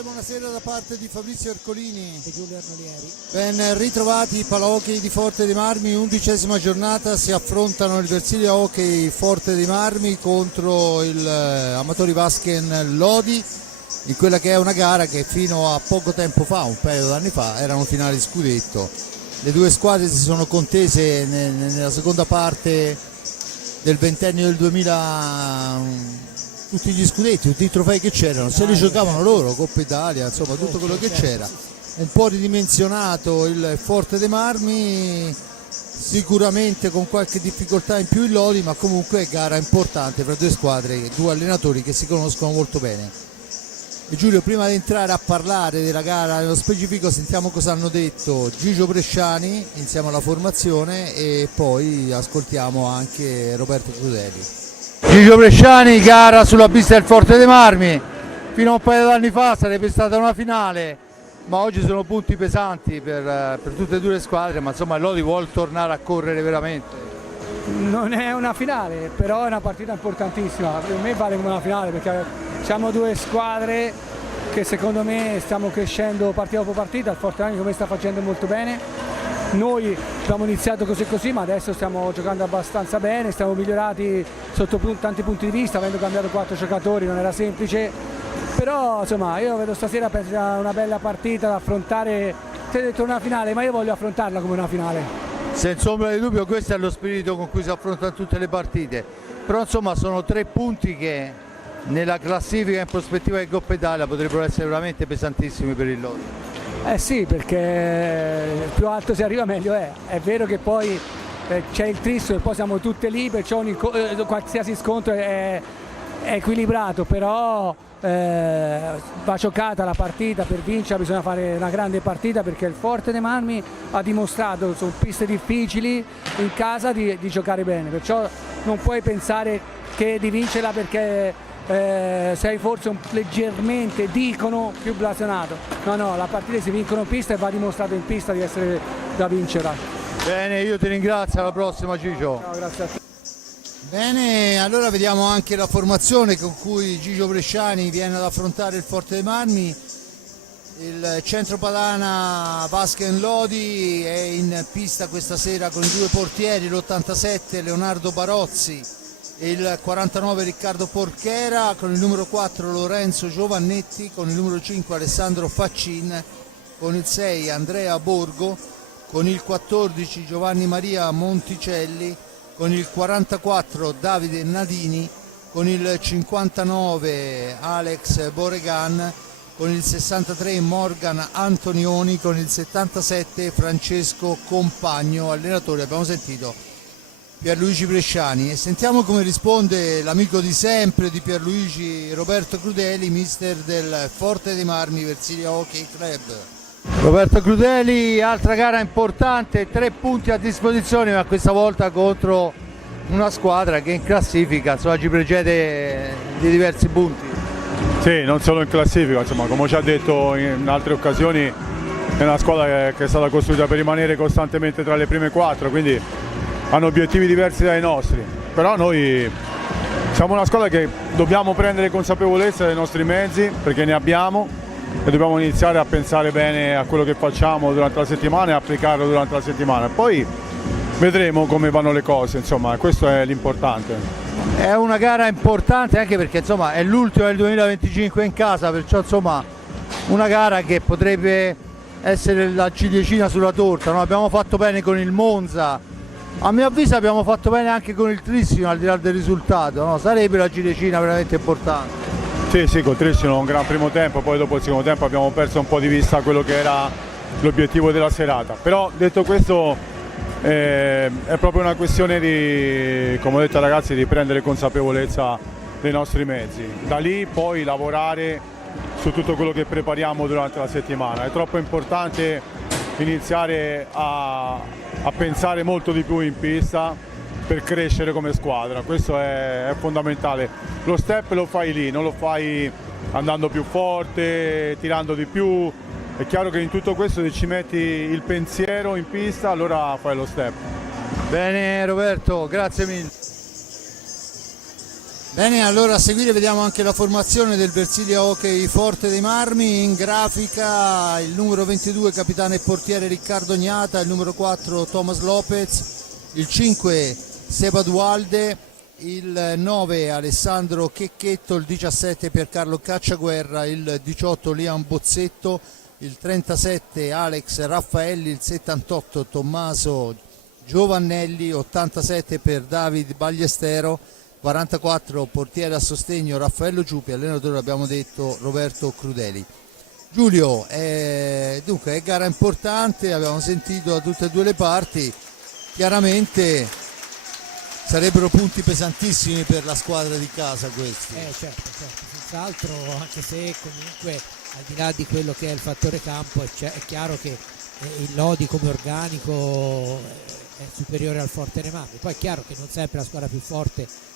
cordiale buonasera da parte di Fabrizio Ercolini e Giulio Arnolieri. Ben ritrovati, Palahockey di Forte dei Marmi, 11ª giornata, si affrontano il Versilia Hockey Forte dei Marmi contro il Amatori Vasken Lodi in quella che è una gara che fino a poco tempo fa, un paio d'anni fa, erano finali scudetto. Le due squadre si sono contese nella seconda parte del ventennio del 2000 tutti gli scudetti, tutti i trofei che c'erano, se li giocavano loro, Coppa Italia, insomma tutto quello che c'era. Un po' ridimensionato il Forte dei Marmi, sicuramente con qualche difficoltà in più il Lodi, ma comunque è gara importante per due squadre, due allenatori che si conoscono molto bene. E Giulio, prima di entrare a parlare della gara nello specifico, sentiamo cosa hanno detto Gigio Bresciani insieme alla formazione e poi ascoltiamo anche Roberto Crudeli. Gigio Bresciani, gara sulla pista del Forte dei Marmi, fino a un paio d'anni fa sarebbe stata una finale, ma oggi sono punti pesanti per tutte e due le squadre, ma insomma il Lodi vuole tornare a correre veramente. Non è una finale, però è una partita importantissima, per me vale come una finale perché siamo due squadre che secondo me stiamo crescendo partita dopo partita, il Forte dei Marmi come sta facendo molto bene. Noi abbiamo iniziato così, ma adesso stiamo giocando abbastanza bene, stiamo migliorati sotto tanti punti di vista, avendo cambiato 4 giocatori non era semplice, però insomma io vedo stasera una bella partita da affrontare. Ti ho detto una finale, ma io voglio affrontarla come una finale. Senza ombra di dubbio questo è lo spirito con cui si affrontano tutte le partite, però insomma sono 3 punti che nella classifica in prospettiva di Coppa Italia potrebbero essere veramente pesantissimi per il Lodi. Eh sì, perché più alto si arriva meglio è. È vero che poi c'è il tristo e poi siamo tutte lì, perciò qualsiasi scontro è equilibrato, però va giocata la partita, per vincere bisogna fare una grande partita perché il Forte dei Marmi ha dimostrato su piste difficili in casa di giocare bene, perciò non puoi pensare che di vincerla perché sei forse leggermente, dicono, più blasonato. No, la partita si vincono in pista e va dimostrato in pista di essere da vincerla. Bene, io ti ringrazio, alla prossima Gigio. Ciao, grazie a te. Bene, allora vediamo anche la formazione con cui Gigio Bresciani viene ad affrontare il Forte dei Marmi. Il centro padana Vasken Lodi è in pista questa sera con i due portieri, l'87 Leonardo Barozzi e il 49 Riccardo Porchera, con il numero 4 Lorenzo Giovannetti, con il numero 5 Alessandro Faccin, con il 6 Andrea Borgo, con il 14 Giovanni Maria Monticelli, con il 44 Davide Nadini, con il 59 Alex Boregan, con il 63 Morgan Antonioni, con il 77 Francesco Compagno, allenatore abbiamo sentito Pierluigi Bresciani, e sentiamo come risponde l'amico di sempre di Pierluigi, Roberto Crudeli, mister del Forte dei Marmi Versilia Hockey Club. Roberto Crudeli, altra gara importante, 3 punti a disposizione, ma questa volta contro una squadra che in classifica insomma ci precede di diversi punti. Sì, non solo in classifica, insomma, come ho già detto in altre occasioni, è una squadra che è stata costruita per rimanere costantemente tra le prime 4, quindi hanno obiettivi diversi dai nostri, però noi siamo una squadra che dobbiamo prendere consapevolezza dei nostri mezzi perché ne abbiamo e dobbiamo iniziare a pensare bene a quello che facciamo durante la settimana e applicarlo durante la settimana. Poi vedremo come vanno le cose, insomma, questo è l'importante. È una gara importante anche perché insomma è l'ultima del 2025 in casa, perciò insomma una gara che potrebbe essere la ciliegina sulla torta, no? Abbiamo fatto bene con il Monza. A mio avviso abbiamo fatto bene anche con il Trissino al di là del risultato, no? Sarebbe la ciliegina veramente importante. Sì, col Trissino un gran primo tempo, poi dopo il secondo tempo abbiamo perso un po' di vista quello che era l'obiettivo della serata. Però detto questo è proprio una questione di, come ho detto ai ragazzi, di prendere consapevolezza dei nostri mezzi. Da lì poi lavorare su tutto quello che prepariamo durante la settimana. È troppo importante iniziare a pensare molto di più in pista per crescere come squadra, questo è fondamentale. Lo step lo fai lì, non lo fai andando più forte, tirando di più. È chiaro che in tutto questo se ci metti il pensiero in pista allora fai lo step. Bene Roberto, grazie mille. Bene, allora a seguire vediamo anche la formazione del Versilia Hockey Forte dei Marmi. In grafica il numero 22 capitano e portiere Riccardo Gnata, il numero 4 Thomas Lopez, il 5 Seba Dualde, il 9 Alessandro Checchetto, il 17 Piercarlo Cacciaguerra, il 18 Liam Bozzetto, il 37 Alex Raffaelli, il 78 Tommaso Giovannelli, 87 per David Bagliestero, 44 portiere a sostegno Raffaello Ciupi, allenatore abbiamo detto Roberto Crudeli. Giulio, dunque è gara importante, abbiamo sentito da tutte e due le parti, chiaramente sarebbero punti pesantissimi per la squadra di casa questi. Certo, senz'altro, anche se comunque al di là di quello che è il fattore campo è chiaro che il Lodi come organico è superiore al Forte dei Marmi. Poi è chiaro che non sempre la squadra più forte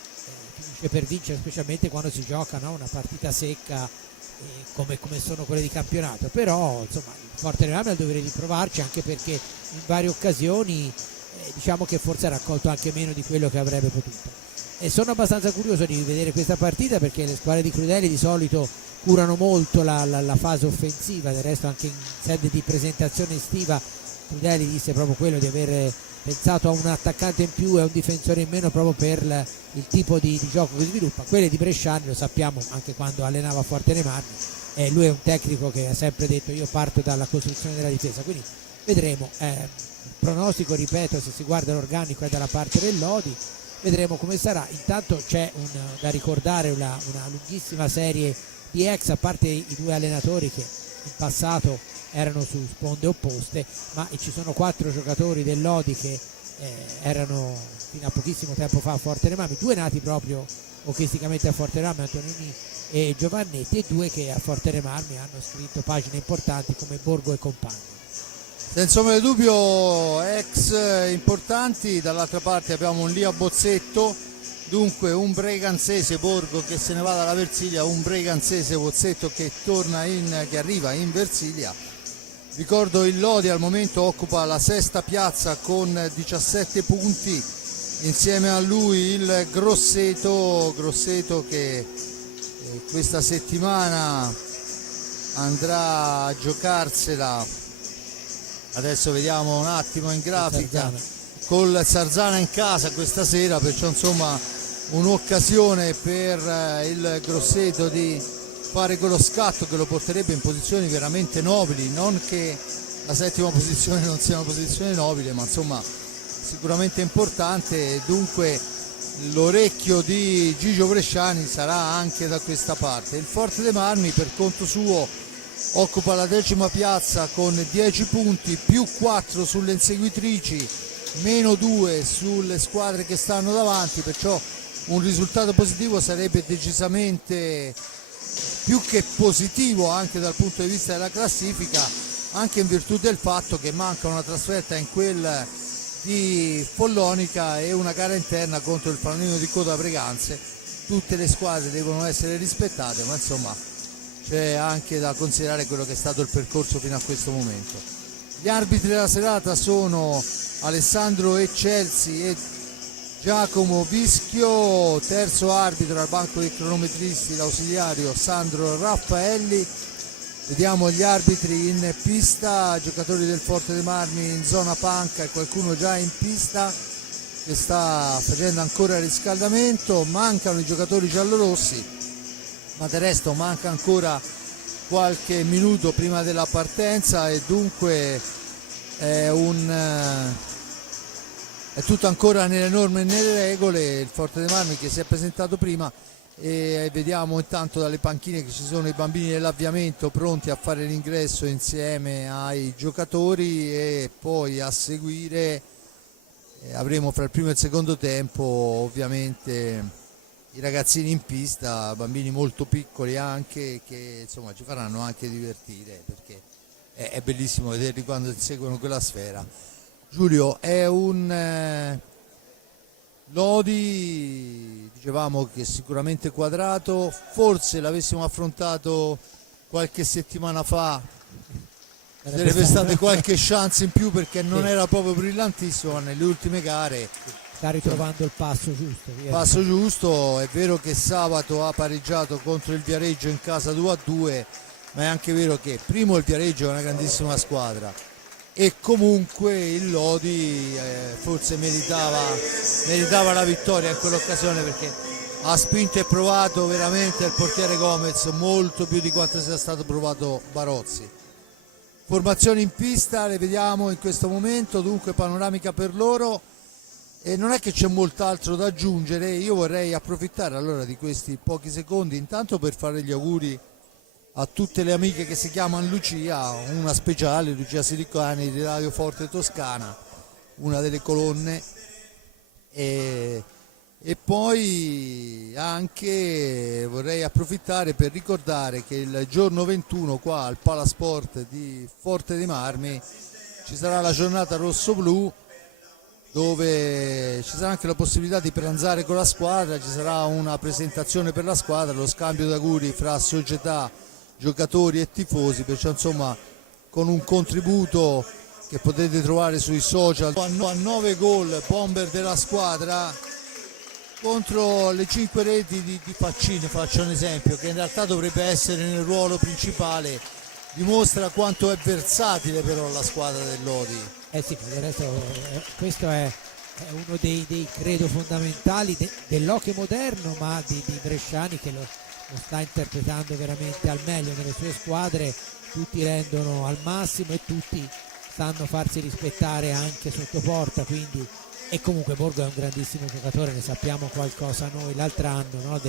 finisce per vincere, specialmente quando si gioca, no? Una partita secca come sono quelle di campionato, però insomma il Forte dei Marmi ha il dovere di provarci, anche perché in varie occasioni diciamo che forse ha raccolto anche meno di quello che avrebbe potuto, e sono abbastanza curioso di vedere questa partita, perché le squadre di Crudeli di solito curano molto la fase offensiva. Del resto anche in sede di presentazione estiva Crudeli disse proprio quello di aver pensato a un attaccante in più e a un difensore in meno proprio per il tipo di gioco che sviluppa. Quelle di Bresciani lo sappiamo anche quando allenava Forte dei Marmi, lui è un tecnico che ha sempre detto io parto dalla costruzione della difesa, quindi vedremo. Il pronostico, ripeto, se si guarda l'organico è dalla parte del Lodi, vedremo come sarà. Intanto c'è da ricordare una lunghissima serie di ex, a parte i due allenatori che in passato erano su sponde opposte, ma ci sono 4 giocatori del Lodi che erano fino a pochissimo tempo fa a Forte dei Marmi, 2 nati proprio hockeyisticamente a Forte dei Marmi, Antonini e Giovannetti, e 2 che a Forte dei Marmi hanno scritto pagine importanti come Borgo e compagni. Senza ombra di dubbio ex importanti. Dall'altra parte abbiamo un Lia Bozzetto, dunque un breganzese Borgo che se ne va dalla Versilia, un breganzese Bozzetto che arriva in Versilia. Ricordo il Lodi al momento occupa la 6ª piazza con 17 punti, insieme a lui il Grosseto che questa settimana andrà a giocarsela. Adesso vediamo un attimo in grafica col Sarzana in casa questa sera, perciò insomma un'occasione per il Grosseto di fare quello scatto che lo porterebbe in posizioni veramente nobili. Non che la 7ª posizione non sia una posizione nobile, ma insomma sicuramente importante. Dunque l'orecchio di Gigio Bresciani sarà anche da questa parte. Il Forte dei Marmi per conto suo occupa la 10ª piazza con 10 punti, più 4 sulle inseguitrici, meno 2 sulle squadre che stanno davanti, perciò un risultato positivo sarebbe decisamente più che positivo anche dal punto di vista della classifica, anche in virtù del fatto che manca una trasferta in quel di Follonica e una gara interna contro il Palanino di Coda Breganze. Tutte le squadre devono essere rispettate, ma insomma c'è anche da considerare quello che è stato il percorso fino a questo momento. Gli arbitri della serata sono Alessandro Eccelsi e Giacomo Vischio, terzo arbitro al banco dei cronometristi l'ausiliario Sandro Raffaelli. Vediamo gli arbitri in pista, giocatori del Forte dei Marmi in zona panca e qualcuno già in pista che sta facendo ancora il riscaldamento. Mancano i giocatori giallorossi, ma del resto manca ancora qualche minuto prima della partenza e dunque è tutto ancora nelle norme e nelle regole. Il Forte dei Marmi che si è presentato prima, e vediamo intanto dalle panchine che ci sono i bambini dell'avviamento pronti a fare l'ingresso insieme ai giocatori, e poi a seguire avremo fra il primo e il secondo tempo ovviamente i ragazzini in pista, bambini molto piccoli anche, che insomma ci faranno anche divertire, perché è bellissimo vederli quando seguono quella sfera. Giulio, è un Lodi, dicevamo che sicuramente quadrato, forse l'avessimo affrontato qualche settimana fa sarebbe stata qualche chance in più, perché non era proprio brillantissimo, ma nelle ultime gare sta ritrovando il passo giusto. Via. Passo giusto, è vero che sabato ha pareggiato contro il Viareggio in casa 2-2, ma è anche vero che primo il Viareggio è una grandissima squadra e comunque il Lodi forse meritava la vittoria in quell'occasione, perché ha spinto e provato veramente il portiere Gomez molto più di quanto sia stato provato Barozzi. Formazioni in pista le vediamo in questo momento, dunque panoramica per loro. E non è che c'è molt'altro da aggiungere, io vorrei approfittare allora di questi pochi secondi intanto per fare gli auguri a tutte le amiche che si chiamano Lucia, una speciale, Lucia Silicani di Radio Forte Toscana, una delle colonne, e poi anche vorrei approfittare per ricordare che il giorno 21 qua al Palasport di Forte dei Marmi ci sarà la giornata rosso-blu, dove ci sarà anche la possibilità di pranzare con la squadra, ci sarà una presentazione per la squadra, lo scambio d'auguri fra società, giocatori e tifosi, perciò insomma con un contributo che potete trovare sui social. A 9 gol bomber della squadra contro le 5 reti di Faccini, faccio un esempio, che in realtà dovrebbe essere nel ruolo principale, dimostra quanto è versatile però la squadra del Lodi. Sì, del resto, questo è uno dei credo fondamentali dell'hockey moderno, ma di Bresciani, che lo sta interpretando veramente al meglio nelle sue squadre. Tutti rendono al massimo e tutti sanno farsi rispettare anche sotto porta, quindi, e comunque Borgo è un grandissimo giocatore, ne sappiamo qualcosa noi l'altro anno, no?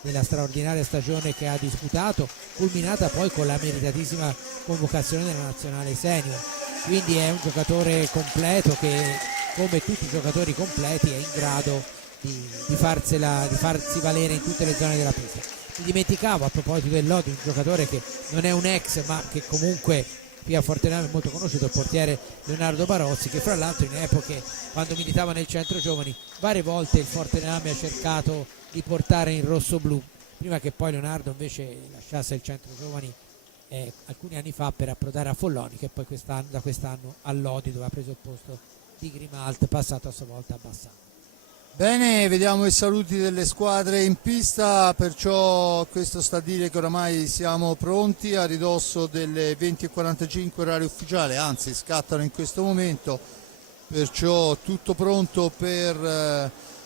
Della straordinaria stagione che ha disputato, culminata poi con la meritatissima convocazione della nazionale senior. Quindi è un giocatore completo che, come tutti i giocatori completi, è in grado di farsi valere in tutte le zone della pista. Mi dimenticavo, a proposito del Lodi, un giocatore che non è un ex, ma che comunque qui a Fortename è molto conosciuto, il portiere Leonardo Barozzi, che fra l'altro in epoche quando militava nel centro giovani varie volte il Fortename ha cercato di portare in rosso-blu, prima che poi Leonardo invece lasciasse il centro giovani alcuni anni fa per approdare a Follonica, e poi da quest'anno a Lodi, dove ha preso il posto di Grimalt, passato a sua volta a Bassano. Bene, vediamo i saluti delle squadre in pista, perciò questo sta a dire che oramai siamo pronti a ridosso delle 20:45 orario ufficiale, anzi scattano in questo momento, perciò tutto pronto per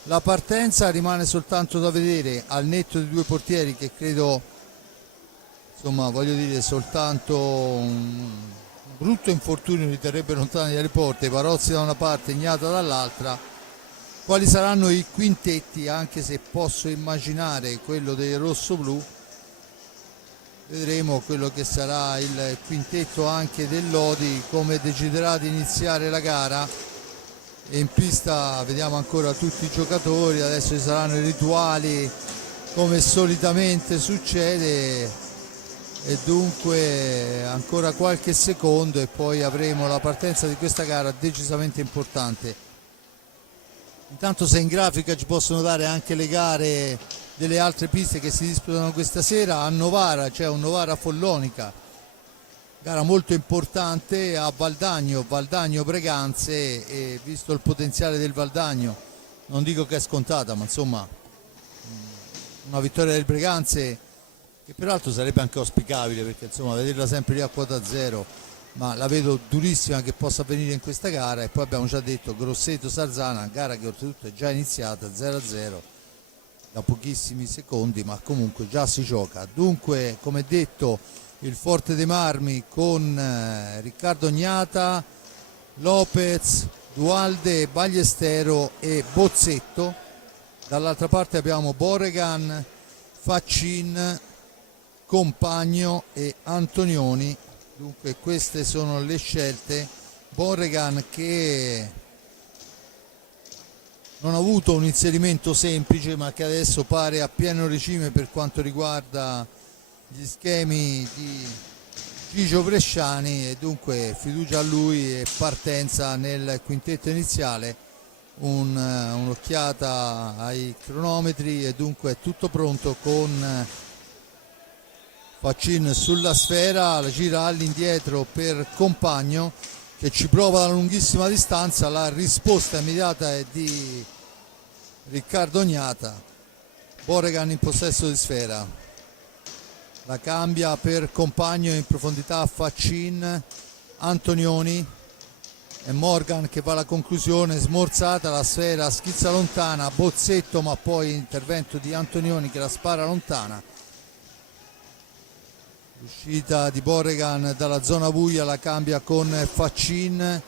la partenza. Rimane soltanto da vedere, al netto dei due portieri che credo, insomma voglio dire, soltanto un brutto infortunio li terrebbe lontani dalle porte, Barozzi da una parte, Ignata dall'altra, quali saranno i quintetti, anche se posso immaginare quello dei rossoblu. Vedremo quello che sarà il quintetto anche del Lodi, come deciderà di iniziare la gara. E in pista vediamo ancora tutti i giocatori, adesso ci saranno i rituali come solitamente succede, e dunque ancora qualche secondo e poi avremo la partenza di questa gara decisamente importante. Intanto, se in grafica ci possono dare anche le gare delle altre piste che si disputano questa sera, a Novara c'è un Novara Follonica, gara molto importante, a Valdagno Breganze, e visto il potenziale del Valdagno non dico che è scontata, ma insomma una vittoria del Breganze, che peraltro sarebbe anche auspicabile, perché insomma vederla sempre lì a quota zero, ma la vedo durissima che possa avvenire in questa gara. E poi abbiamo già detto Grosseto-Sarzana, gara che oltretutto è già iniziata 0-0 da pochissimi secondi, ma comunque già si gioca. Dunque, come detto, il Forte dei Marmi con Riccardo Gnata, Lopez, Dualde, Bagliestero e Bozzetto. Dall'altra parte abbiamo Boregan, Faccin, Compagno e Antonioni. Dunque queste sono le scelte. Boregan, che non ha avuto un inserimento semplice, ma che adesso pare a pieno regime per quanto riguarda gli schemi di Gigio Bresciani, e dunque fiducia a lui e partenza nel quintetto iniziale. Un'occhiata ai cronometri, e dunque è tutto pronto con Faccin sulla sfera, la gira all'indietro per Compagno, che ci prova da lunghissima distanza. La risposta immediata è di Riccardo Gnata, Boregan in possesso di sfera, la cambia per Compagno in profondità, Faccin, Antonioni e Morgan che va alla conclusione, smorzata la sfera, schizza lontana, Bozzetto, ma poi intervento di Antonioni che la spara lontana. L'uscita di Boregan dalla zona buia, la cambia con Faccin,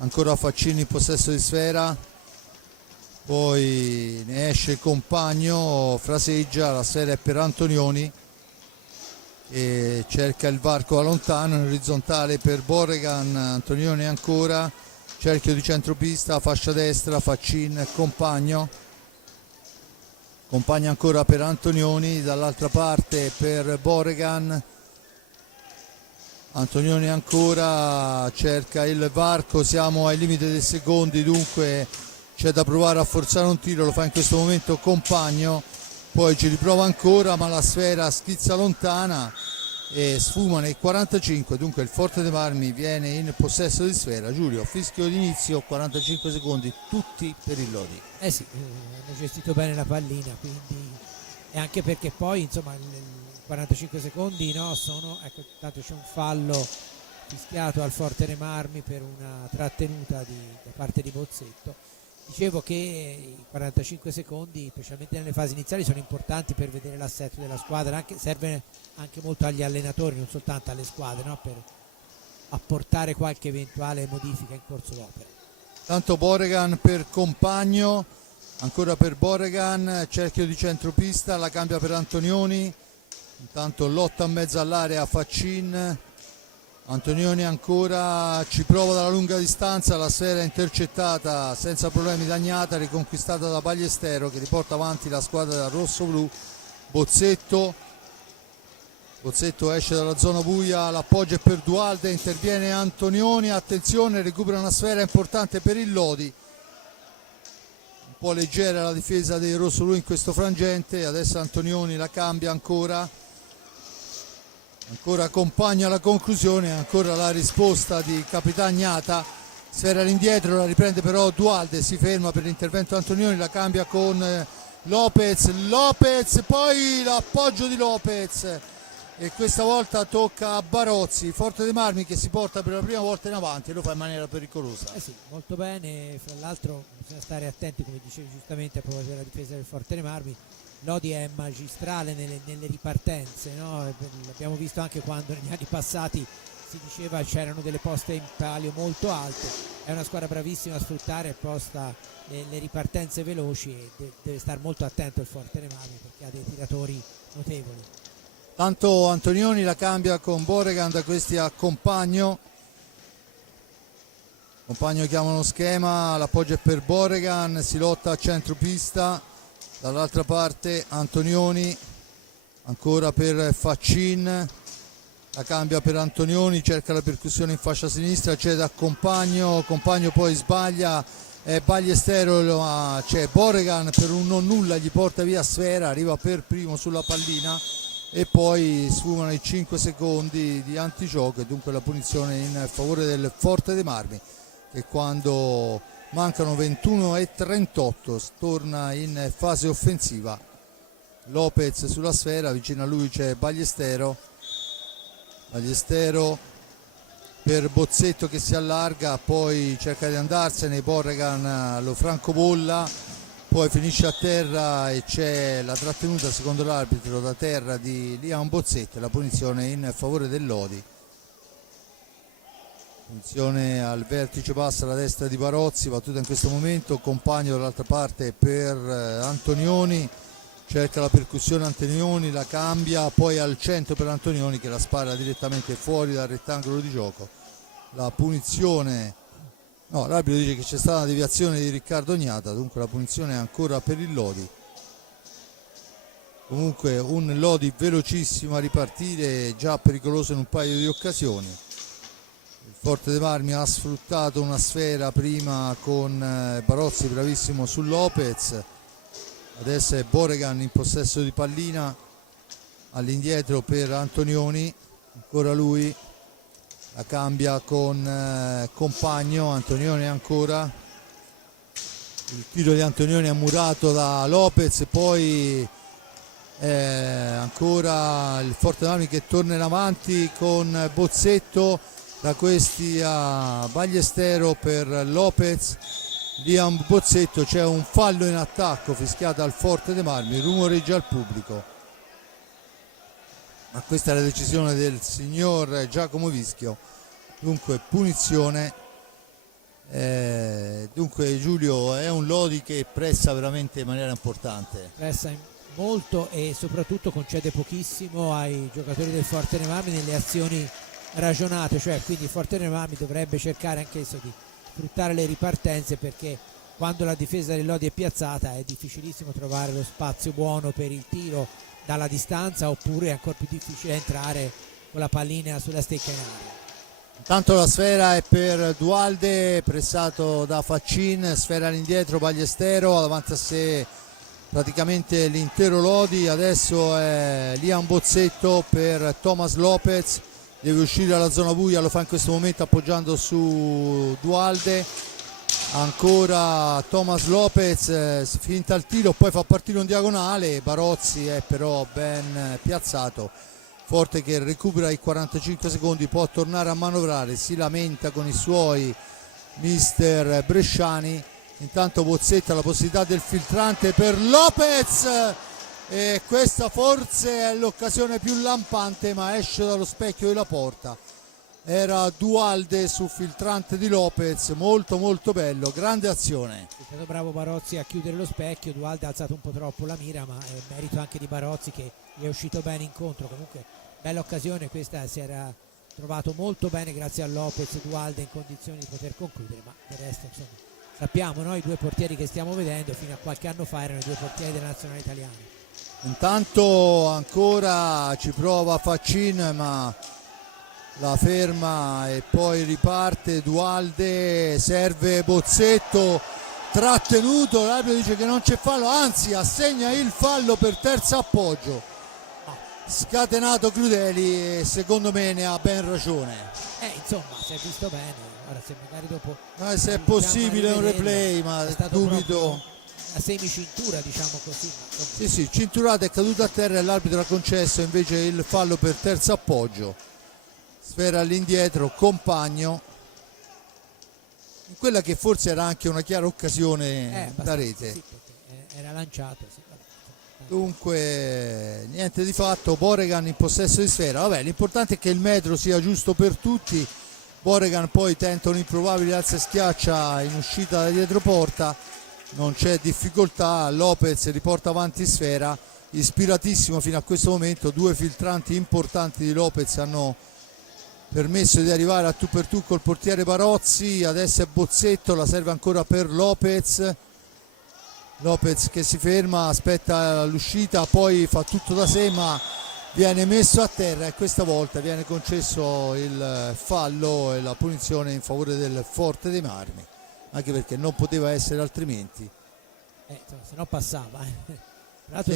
ancora Faccin in possesso di sfera, poi ne esce Compagno, fraseggia, la sfera è per Antonioni e cerca il varco da lontano, in orizzontale per Boregan, Antonioni ancora, cerchio di centropista, fascia destra, Faccin, Compagno ancora per Antonioni, dall'altra parte per Boregan, Antonioni ancora, cerca il varco, siamo ai limiti dei secondi, dunque c'è da provare a forzare un tiro, lo fa in questo momento Compagno, poi ci riprova ancora ma la sfera schizza lontana e sfuma nei 45, dunque il Forte dei Marmi viene in possesso di sfera. Giulio, fischio d'inizio, 45 secondi tutti per il Lodi. Sì, hanno gestito bene la pallina, quindi, e anche perché poi insomma 45 secondi no, sono, ecco, tanto c'è un fallo fischiato al Forte dei Marmi per una trattenuta da parte di Bozzetto. Dicevo che i 45 secondi, specialmente nelle fasi iniziali, sono importanti per vedere l'assetto della squadra, serve anche molto agli allenatori, non soltanto alle squadre, no? Per apportare qualche eventuale modifica in corso d'opera. Tanto Boregan per Compagno, ancora per Boregan, cerchio di centropista, la cambia per Antonioni, intanto lotta in mezzo all'area Faccin, Antonioni ancora, ci prova dalla lunga distanza, la sfera è intercettata senza problemi da Gnata, riconquistata da Ballestero che riporta avanti la squadra rosso-blu. Bozzetto esce dalla zona buia, l'appoggio è per Dualde, interviene Antonioni, attenzione, recupera una sfera importante per il Lodi, un po' leggera la difesa dei rosso-blu in questo frangente, adesso Antonioni la cambia ancora Compagno alla conclusione, ancora la risposta di Capitan Gnata, sfera all'indietro, la riprende però Dualde, si ferma per l'intervento Antonioni, la cambia con Lopez, poi l'appoggio di Lopez e questa volta tocca a Barozzi, Forte dei Marmi che si porta per la prima volta in avanti e lo fa in maniera pericolosa. Sì, molto bene, fra l'altro bisogna stare attenti, come dicevi giustamente, a proposito della difesa del Forte dei Marmi. Lodi è magistrale nelle ripartenze, no? L'abbiamo visto anche quando negli anni passati si diceva c'erano delle poste in palio molto alte, è una squadra bravissima a sfruttare apposta le ripartenze veloci e deve stare molto attento il Forte dei Marmi perché ha dei tiratori notevoli. Tanto Antonioni la cambia con Boregan, da questi a Compagno chiama uno schema, l'appoggio è per Boregan, si lotta a centropista, dall'altra parte Antonioni ancora per Faccin, la cambia per Antonioni, cerca la percussione in fascia sinistra, cede a Compagno poi sbaglia, Ballestero, c'è Boregan per un non nulla, gli porta via sfera, arriva per primo sulla pallina e poi sfumano i 5 secondi di antigioco e dunque la punizione in favore del Forte dei Marmi che quando mancano 21:38 torna in fase offensiva. Lopez sulla sfera, vicino a lui c'è Ballestero per Bozzetto che si allarga, poi cerca di andarsene, Boregan lo francobolla, poi finisce a terra e c'è la trattenuta secondo l'arbitro da terra di Liam Bozzetto, la punizione in favore del Lodi. Punizione al vertice basso alla destra di Barozzi, battuta in questo momento, Compagno dall'altra parte per Antonioni, cerca la percussione Antonioni, la cambia, poi al centro per Antonioni che la spara direttamente fuori dal rettangolo di gioco. La punizione, no, l'arbitro dice che c'è stata una deviazione di Riccardo Gnata, dunque la punizione è ancora per il Lodi. Comunque un Lodi velocissimo a ripartire, già pericoloso in un paio di occasioni. Il Forte dei Marmi ha sfruttato una sfera prima con Barozzi bravissimo su Lopez, adesso è Boregan in possesso di pallina, all'indietro per Antonioni, ancora lui, la cambia con Compagno, Antonioni ancora, il tiro di Antonioni è murato da Lopez, poi ancora il Forte Marmi che torna in avanti con Bozzetto, da questi a Ballestero per Lopez. Liam Bozzetto, c'è un fallo in attacco fischiato al Forte dei Marmi, rumoreggia al pubblico, ma questa è la decisione del signor Giacomo Vischio, dunque punizione. Dunque Giulio, è un Lodi che pressa veramente in maniera importante, Pressa molto e soprattutto concede pochissimo ai giocatori del Forte dei Marmi nelle azioni ragionate, cioè quindi il Forte dei Marmi dovrebbe cercare anch'esso di sfruttare le ripartenze, perché quando la difesa del Lodi è piazzata è difficilissimo trovare lo spazio buono per il tiro dalla distanza, oppure è ancora più difficile entrare con la pallina sulla stecca in aria. intanto la sfera è per Dualde, pressato da Faccin, sfera all'indietro Ballestero, davanti a sé praticamente l'intero Lodi. Adesso è Liam Bozzetto per Thomas Lopez, deve uscire dalla zona buia, lo fa in questo momento appoggiando su Dualde. Ancora Thomas Lopez, finta il tiro, poi fa partire un diagonale, Barozzi è però ben piazzato. Forte che recupera i 45 secondi, può tornare a manovrare, si lamenta con i suoi mister Bresciani. Intanto Bozzetto ha la possibilità del filtrante per Lopez, e questa forse è l'occasione più lampante, ma esce dallo specchio della porta. Era Dualde su filtrante di Lopez, molto molto bello, grande azione. È stato bravo Barozzi a chiudere lo specchio, Dualde ha alzato un po' troppo la mira, ma è merito anche di Barozzi che gli è uscito bene incontro. Comunque bella occasione, questa si era trovato molto bene grazie a Lopez, Dualde in condizioni di poter concludere, ma del resto insomma sappiamo, noi i due portieri che stiamo vedendo fino a qualche anno fa erano i due portieri della nazionale italiana. Intanto ancora ci prova Faccin, ma la ferma e poi riparte Dualde, serve Bozzetto, trattenuto, l'arbitro dice che non c'è fallo, anzi assegna il fallo per terzo appoggio. Scatenato Crudeli e secondo me ne ha ben ragione. Insomma, si è visto bene, ora se magari dopo Se è possibile un replay, ma dubito. a semicintura, diciamo così. Sì, sì, cinturata, è caduta a terra e l'arbitro ha concesso invece il fallo per terzo appoggio. Sfera all'indietro, Compagno, in quella che forse era anche una chiara occasione da rete. Sì, perché era lanciato, sì. Dunque niente di fatto, Boregan in possesso di sfera. Vabbè, l'importante è che il metro sia giusto per tutti. Boregan poi tenta un improbabile alza e schiaccia in uscita da dietro porta, non c'è difficoltà, Lopez riporta avanti sfera, ispiratissimo fino a questo momento. Due filtranti importanti di Lopez hanno permesso di arrivare a tu per tu col portiere Barozzi. Adesso è Bozzetto, la serve ancora per Lopez. Lopez che si ferma, aspetta l'uscita, poi fa tutto da sé, ma viene messo a terra e questa volta viene concesso il fallo e la punizione in favore del Forte dei Marmi, anche perché non poteva essere altrimenti. Se no passava.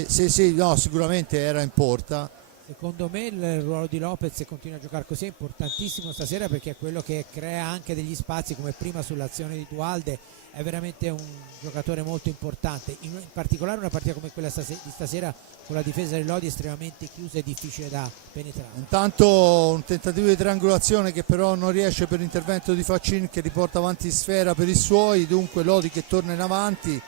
Sì, no, sicuramente era in porta. Secondo me il ruolo di Lopez, se continua a giocare così, è importantissimo stasera, perché è quello che crea anche degli spazi, come prima sull'azione di Dualde. È veramente un giocatore molto importante, in particolare una partita come quella di stasera con la difesa del Lodi estremamente chiusa e difficile da penetrare. Intanto un tentativo di triangolazione che però non riesce per l'intervento di Faccin, che riporta avanti sfera per i suoi. Dunque Lodi che torna in avanti.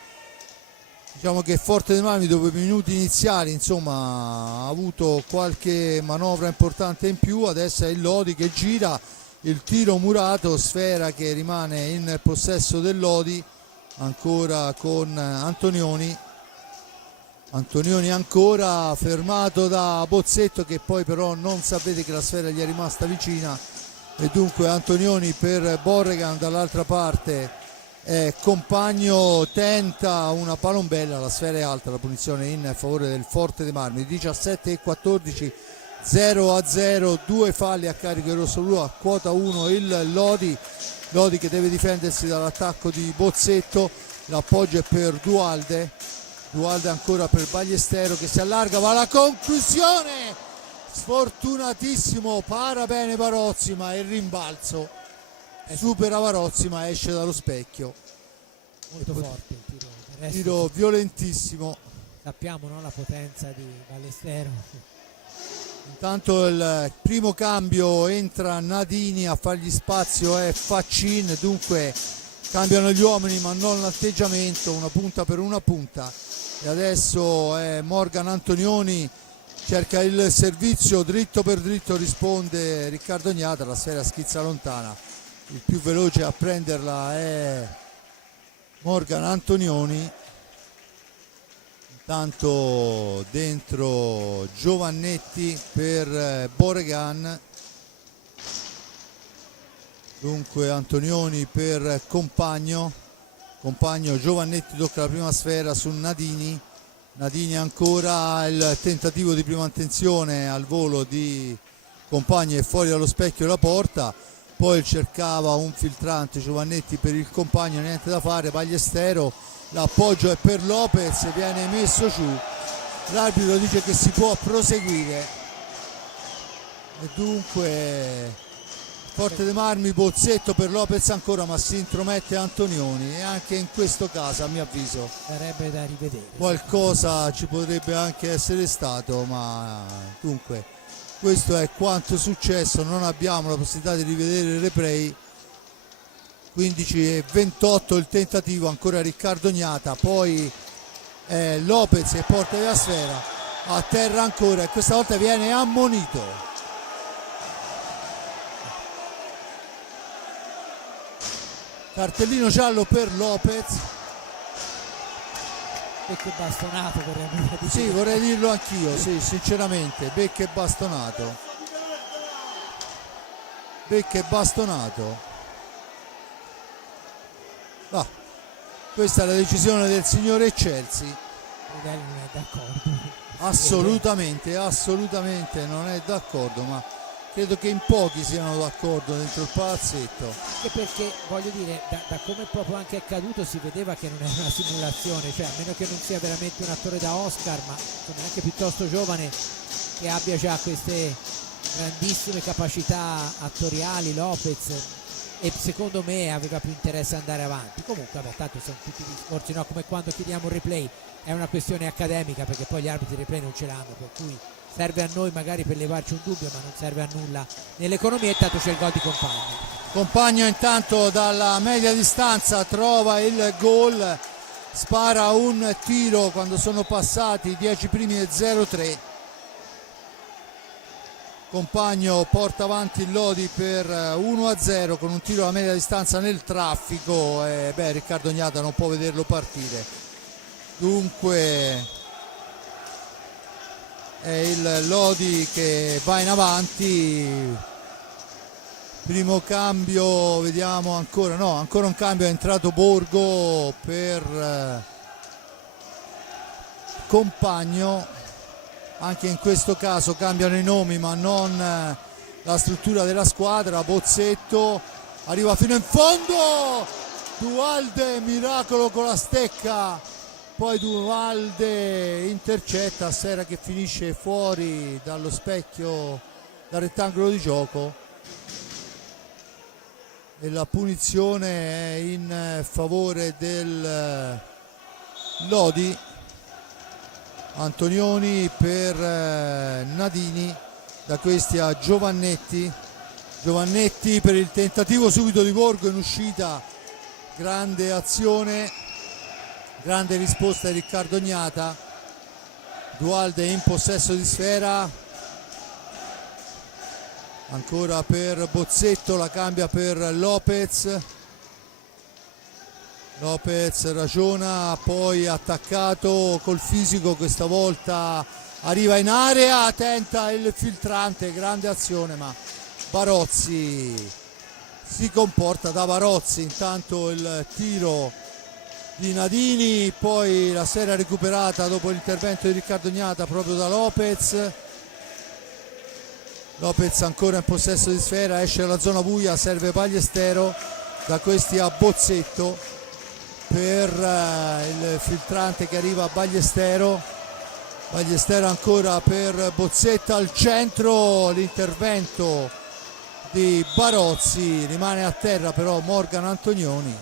Diciamo che Forte dei Marmi dopo i minuti iniziali insomma ha avuto qualche manovra importante in più. Adesso è il Lodi che gira, il tiro murato, sfera che rimane in possesso del Lodi, ancora con Antonioni ancora fermato da Bozzetto, che poi però non sapete che la sfera gli è rimasta vicina, e dunque Antonioni per Borregan. Dall'altra parte Compagno tenta una palombella, la sfera è alta, la punizione in favore del Forte dei Marmi. 17-14, 0-0, due falli a carico del rossoblu, a quota 1 il Lodi che deve difendersi dall'attacco di Bozzetto. L'appoggio è per Dualde ancora per Ballestero che si allarga, va alla conclusione, sfortunatissimo, para bene Barozzi, ma il rimbalzo supera Barozzi ma esce dallo specchio. molto forte il tiro. Del resto Tiro violentissimo. sappiamo, no, la potenza di Ballestero. Intanto il primo cambio entra Nadini, a fargli spazio è Faccin, dunque cambiano gli uomini ma non l'atteggiamento, una punta per una punta. E adesso è Morgan Antonioni, cerca il servizio dritto per dritto, risponde Riccardo Gnata, la sfera schizza lontana. Il più veloce a prenderla è Morgan Antonioni. Intanto dentro Giovannetti per Boregan, dunque Antonioni per Compagno, Giovannetti tocca la prima sfera su Nadini, ancora il tentativo di prima attenzione al volo di Compagno e fuori dallo specchio la porta, poi cercava un filtrante Giovannetti per il Compagno, niente da fare, Ballestero, l'appoggio è per Lopez, viene messo giù, l'arbitro dice che si può proseguire e dunque Forte dei Marmi, Bozzetto per Lopez ancora, ma si intromette Antonioni e anche in questo caso a mio avviso Sarebbe da rivedere. qualcosa ci potrebbe anche essere stato, ma dunque questo è quanto è successo, non abbiamo la possibilità di rivedere il replay. 15:28 il tentativo, ancora Riccardo Gnata, poi Lopez che porta via la sfera, a terra ancora e questa volta viene ammonito. Cartellino giallo per Lopez. Becco bastonato, vorrei dire. Sì, vorrei dirlo anch'io, sì, sinceramente, becco e bastonato. Ah, questa è la decisione del signore Chelsea. Rudelli non è d'accordo. Assolutamente non è d'accordo, ma credo che in pochi siano d'accordo dentro il palazzetto. Anche perché, voglio dire, da come proprio anche è caduto si vedeva che non è una simulazione, cioè a meno che non sia veramente un attore da Oscar, ma insomma anche piuttosto giovane, che abbia già queste grandissime capacità attoriali, Lopez, e secondo me aveva più interesse ad andare avanti. Comunque vabbè, tanto sono tutti discorsi, no? Come quando chiediamo un replay, è una questione accademica perché poi gli arbitri replay non ce l'hanno, per cui serve a noi magari per levarci un dubbio, ma non serve a nulla nell'economia. Intanto c'è il gol di Compagno intanto dalla media distanza trova il gol, spara un tiro quando sono passati 10 primi e 0-3. Compagno porta avanti il Lodi per 1-0 con un tiro a media distanza nel traffico e Riccardo Gnata non può vederlo partire, dunque è il Lodi che va in avanti. Primo cambio, vediamo ancora un cambio, è entrato Borgo per Compagno. Anche in questo caso cambiano i nomi ma non la struttura della squadra. Bozzetto arriva fino in fondo, Duvalde, miracolo con la stecca, poi Duvalde intercetta, Sera che finisce fuori dallo specchio, dal rettangolo di gioco, e la punizione è in favore del Lodi. Antonioni per Nadini, da questi a Giovannetti per il tentativo subito di Borgo in uscita, grande azione, grande risposta di Riccardo Gnata. Dualde in possesso di sfera, ancora per Bozzetto, la cambia per Lopez ragiona, poi attaccato col fisico, questa volta arriva in area, tenta il filtrante, grande azione, ma Barozzi si comporta da Barozzi. Intanto il tiro di Nadini, poi la sfera recuperata dopo l'intervento di Riccardo Gnata proprio da Lopez ancora in possesso di sfera, esce dalla zona buia, serve Ballestero, da questi a Bozzetto per il filtrante che arriva a Ballestero ancora per Bozzetto al centro, l'intervento di Barozzi, rimane a terra però Morgan Antonioni.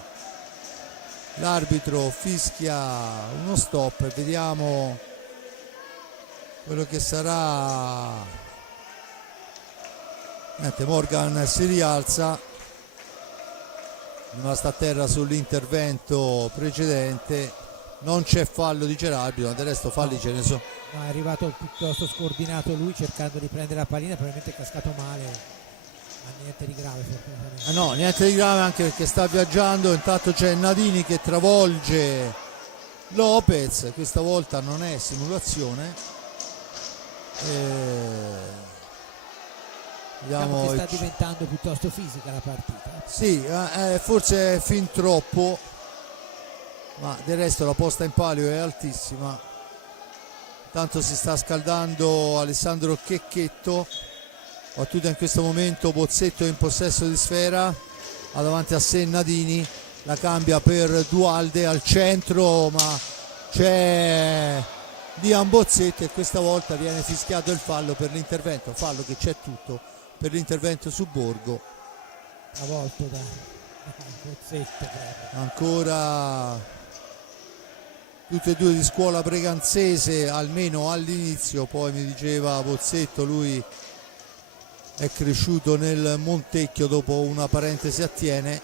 l'arbitro fischia uno stop e vediamo quello che sarà. Niente, Morgan si rialza, rimasta a terra sull'intervento precedente, non c'è fallo dice l'arbitro, ma del resto falli ce ne sono. No, è arrivato piuttosto scordinato lui cercando di prendere la pallina, probabilmente è cascato male, ma niente di grave fortunatamente. No, niente di grave, anche perché sta viaggiando. Intanto c'è Nadini che travolge Lopez, questa volta non è simulazione. Diciamo che Vediamo sta diventando piuttosto fisica la partita. Sì, forse fin troppo, ma del resto la posta in palio è altissima. Tanto si sta scaldando Alessandro Checchetto. Battuta in questo momento, Bozzetto in possesso di sfera, ha davanti a sé Nadini, la cambia per Dualde al centro, ma c'è Liam Bozzetto e questa volta viene fischiato il fallo per l'intervento, fallo che c'è tutto per l'intervento su Borgo. Travolto da Bozzetto proprio. Ancora tutte e due di scuola breganzese, almeno all'inizio, poi mi diceva Bozzetto, lui è cresciuto nel Montecchio, dopo una parentesi a Tiene.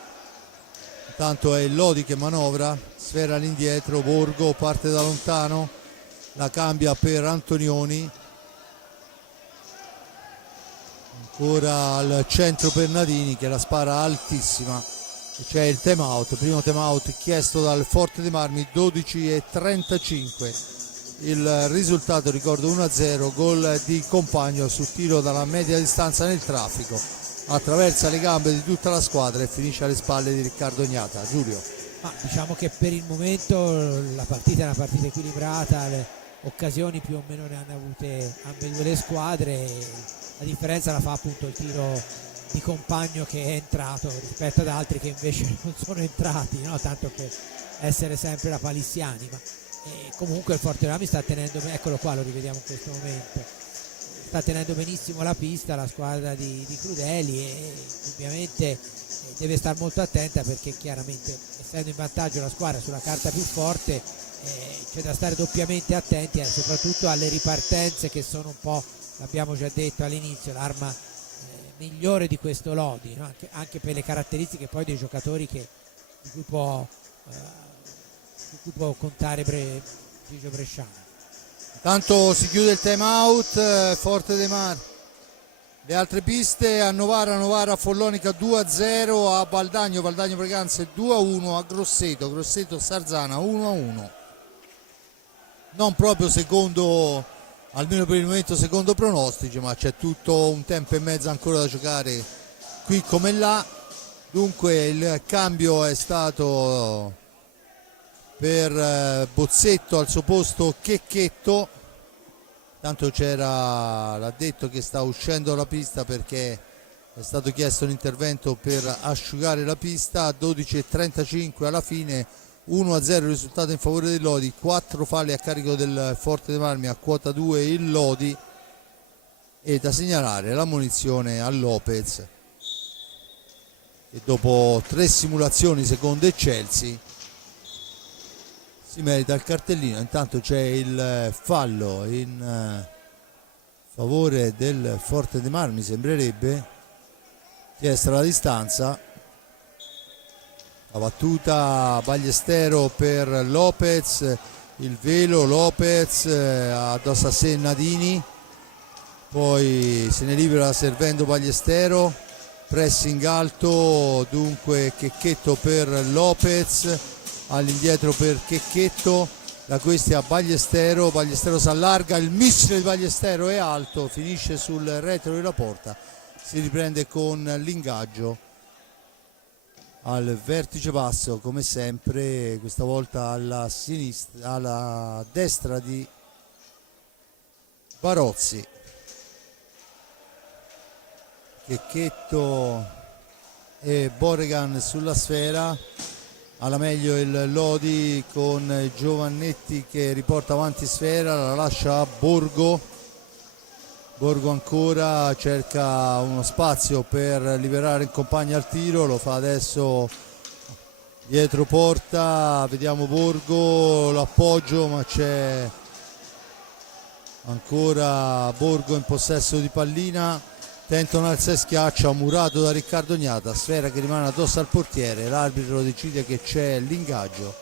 Intanto è Lodi che manovra, sfera all'indietro, Borgo parte da lontano, la cambia per Antonioni, ancora al centro per Nadini che la spara altissima. C'è il time out, primo time out chiesto dal Forte dei Marmi, 12:35 il risultato, ricordo 1-0, gol di Compagno su tiro dalla media distanza nel traffico, attraversa le gambe di tutta la squadra e finisce alle spalle di Riccardo Gnata. Giulio. Ma diciamo che per il momento la partita è una partita equilibrata, le occasioni più o meno ne hanno avute ambedue le squadre, la differenza la fa appunto il tiro di Compagno che è entrato rispetto ad altri che invece non sono entrati, no? Tanto per essere sempre la palissiani, ma comunque il Forte Rami sta tenendo, eccolo qua, lo rivediamo in questo momento, sta tenendo benissimo la pista la squadra di Crudeli e ovviamente deve stare molto attenta, perché chiaramente essendo in vantaggio la squadra sulla carta più forte c'è da stare doppiamente attenti soprattutto alle ripartenze, che sono un po', l'abbiamo già detto all'inizio, l'arma migliore di questo Lodi, no? Anche per le caratteristiche poi dei giocatori di cui può contare Gigio Bresciano. Tanto si chiude il time out, Forte dei Marmi. Le altre piste a Novara Follonica 2-0, a Valdagno Breganze 2-1, a Grosseto Sarzana 1-1. Non proprio secondo, almeno per il momento secondo pronostici, ma c'è tutto un tempo e mezzo ancora da giocare qui come là. Dunque il cambio è stato per Bozzetto, al suo posto Checchetto. Tanto l'ha detto che sta uscendo dalla pista perché è stato chiesto un intervento per asciugare la pista. 12:35 alla fine, 1-0 il risultato in favore del Lodi, 4 falli a carico del Forte dei Marmi, a quota 2 il Lodi, e da segnalare l'ammonizione a Lopez che dopo 3 simulazioni secondo Eccelsi si merita il cartellino. Intanto c'è il fallo in favore del Forte dei Marmi, sembrerebbe, chiesta la distanza, la battuta Ballestero per Lopez, il velo Lopez, addosso a sé Nadini, poi se ne libera servendo Ballestero, pressing alto, dunque Checchetto per Lopez, all'indietro per Checchetto, da questi a Ballestero si allarga, il missile di Ballestero è alto, finisce sul retro della porta, si riprende con l'ingaggio al vertice basso come sempre, questa volta alla sinistra, alla destra di Barozzi. Checchetto e Borregan sulla sfera, alla meglio il Lodi con Giovannetti che riporta avanti sfera, la lascia a Borgo ancora, cerca uno spazio per liberare il compagno al tiro, lo fa adesso dietro porta, vediamo Borgo, l'appoggio, ma c'è ancora Borgo in possesso di pallina, tenta un alza e schiaccia, murato da Riccardo Gnata, sfera che rimane addosso al portiere, l'arbitro decide che c'è l'ingaggio.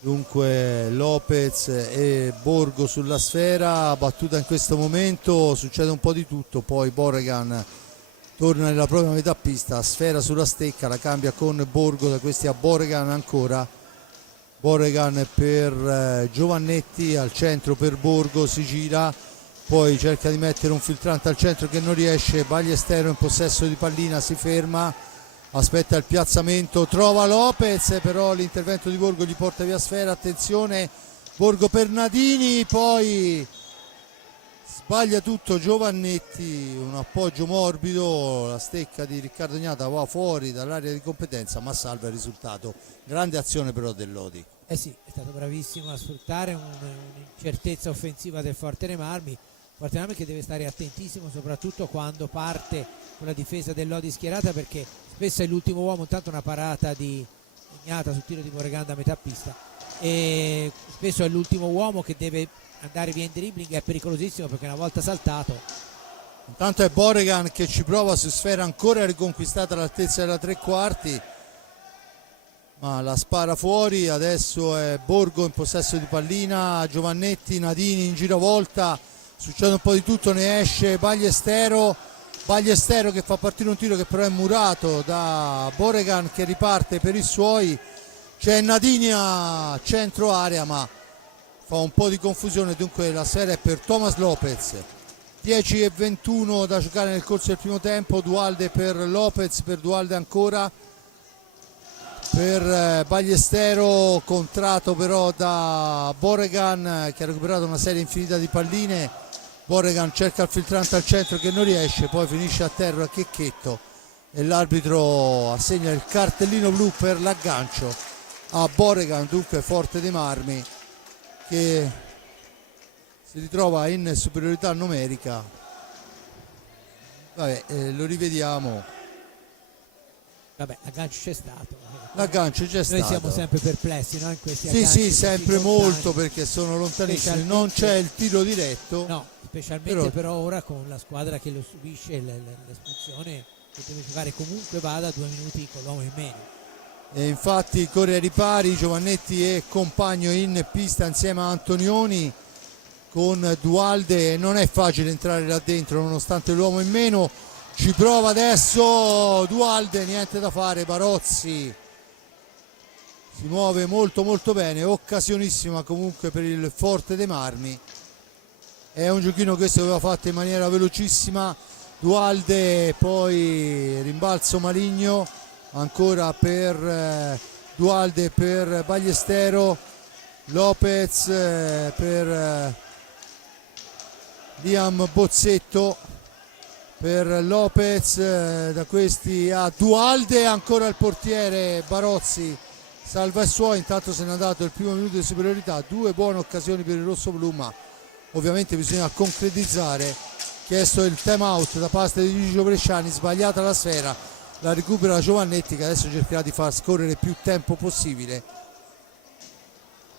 Dunque Lopez e Borgo sulla sfera, battuta in questo momento, succede un po' di tutto, poi Borregan torna nella propria metà pista, sfera sulla stecca, la cambia con Borgo, da questi a Borregan ancora, Borregan per Giovannetti, al centro per Borgo, si gira, poi cerca di mettere un filtrante al centro che non riesce, Ballestero in possesso di pallina, si ferma, aspetta il piazzamento, trova Lopez, però l'intervento di Borgo gli porta via sfera, attenzione Borgo per Nadini, poi sbaglia tutto Giovannetti, un appoggio morbido, la stecca di Riccardo Gnata va fuori dall'area di competenza ma salva il risultato. Grande azione però del Lodi. Eh sì, è stato bravissimo a sfruttare un'incertezza offensiva del Forte Marmi che deve stare attentissimo soprattutto quando parte con la difesa del Lodi schierata, perché spesso è l'ultimo uomo, intanto una parata di Gnata sul tiro di Borregan da metà pista e spesso è l'ultimo uomo che deve andare via in dribbling, è pericolosissimo perché una volta saltato. Intanto è Borregan che ci prova su sfera ancora riconquistata all'altezza della tre quarti, ma la spara fuori. Adesso è Borgo in possesso di pallina, Giovannetti, Nadini in giravolta, succede un po' di tutto, ne esce Ballestero che fa partire un tiro che però è murato da Borregan che riparte per i suoi, c'è Nadini a centro area ma fa un po' di confusione, dunque la sfera è per Thomas Lopez. 10:21 da giocare nel corso del primo tempo, Dualde per Lopez, per Dualde ancora, per Ballestero, contrato però da Borregan che ha recuperato una serie infinita di palline. Borregan cerca il filtrante al centro che non riesce, poi finisce a terra a Checchetto e l'arbitro assegna il cartellino blu per l'aggancio a Borregan, dunque Forte dei Marmi che si ritrova in superiorità numerica. Vabbè, lo rivediamo. Vabbè, l'aggancio c'è stato. L'aggancio c'è stato. Noi siamo sempre perplessi, no? In questi Sì, agganci sì, sempre così molto lontani. perché sono lontanissimi. Non c'è il tiro diretto. No, specialmente però ora con la squadra che lo subisce l'espulsione, che deve giocare comunque vada 2 minuti con l'uomo in meno. E infatti corre ai ripari Giovannetti e compagno in pista insieme a Antonioni con Dualde. Non è facile entrare là dentro nonostante l'uomo in meno, ci prova adesso Dualde, niente da fare, Barozzi si muove molto molto bene, occasionissima comunque per il Forte dei Marmi. È un giochino questo che aveva fatto in maniera velocissima Dualde, poi rimbalzo maligno ancora per Dualde, per Ballestero, Lopez per Liam Bozzetto, per Lopez, da questi a Dualde, ancora il portiere Barozzi salva i suoi. Intanto se n'è andato il primo minuto di superiorità, 2 buone occasioni per il rossoblu ma ovviamente bisogna concretizzare. Chiesto il time out da parte di Gigio Bresciani, sbagliata la sfera, la recupera Giovannetti che adesso cercherà di far scorrere più tempo possibile.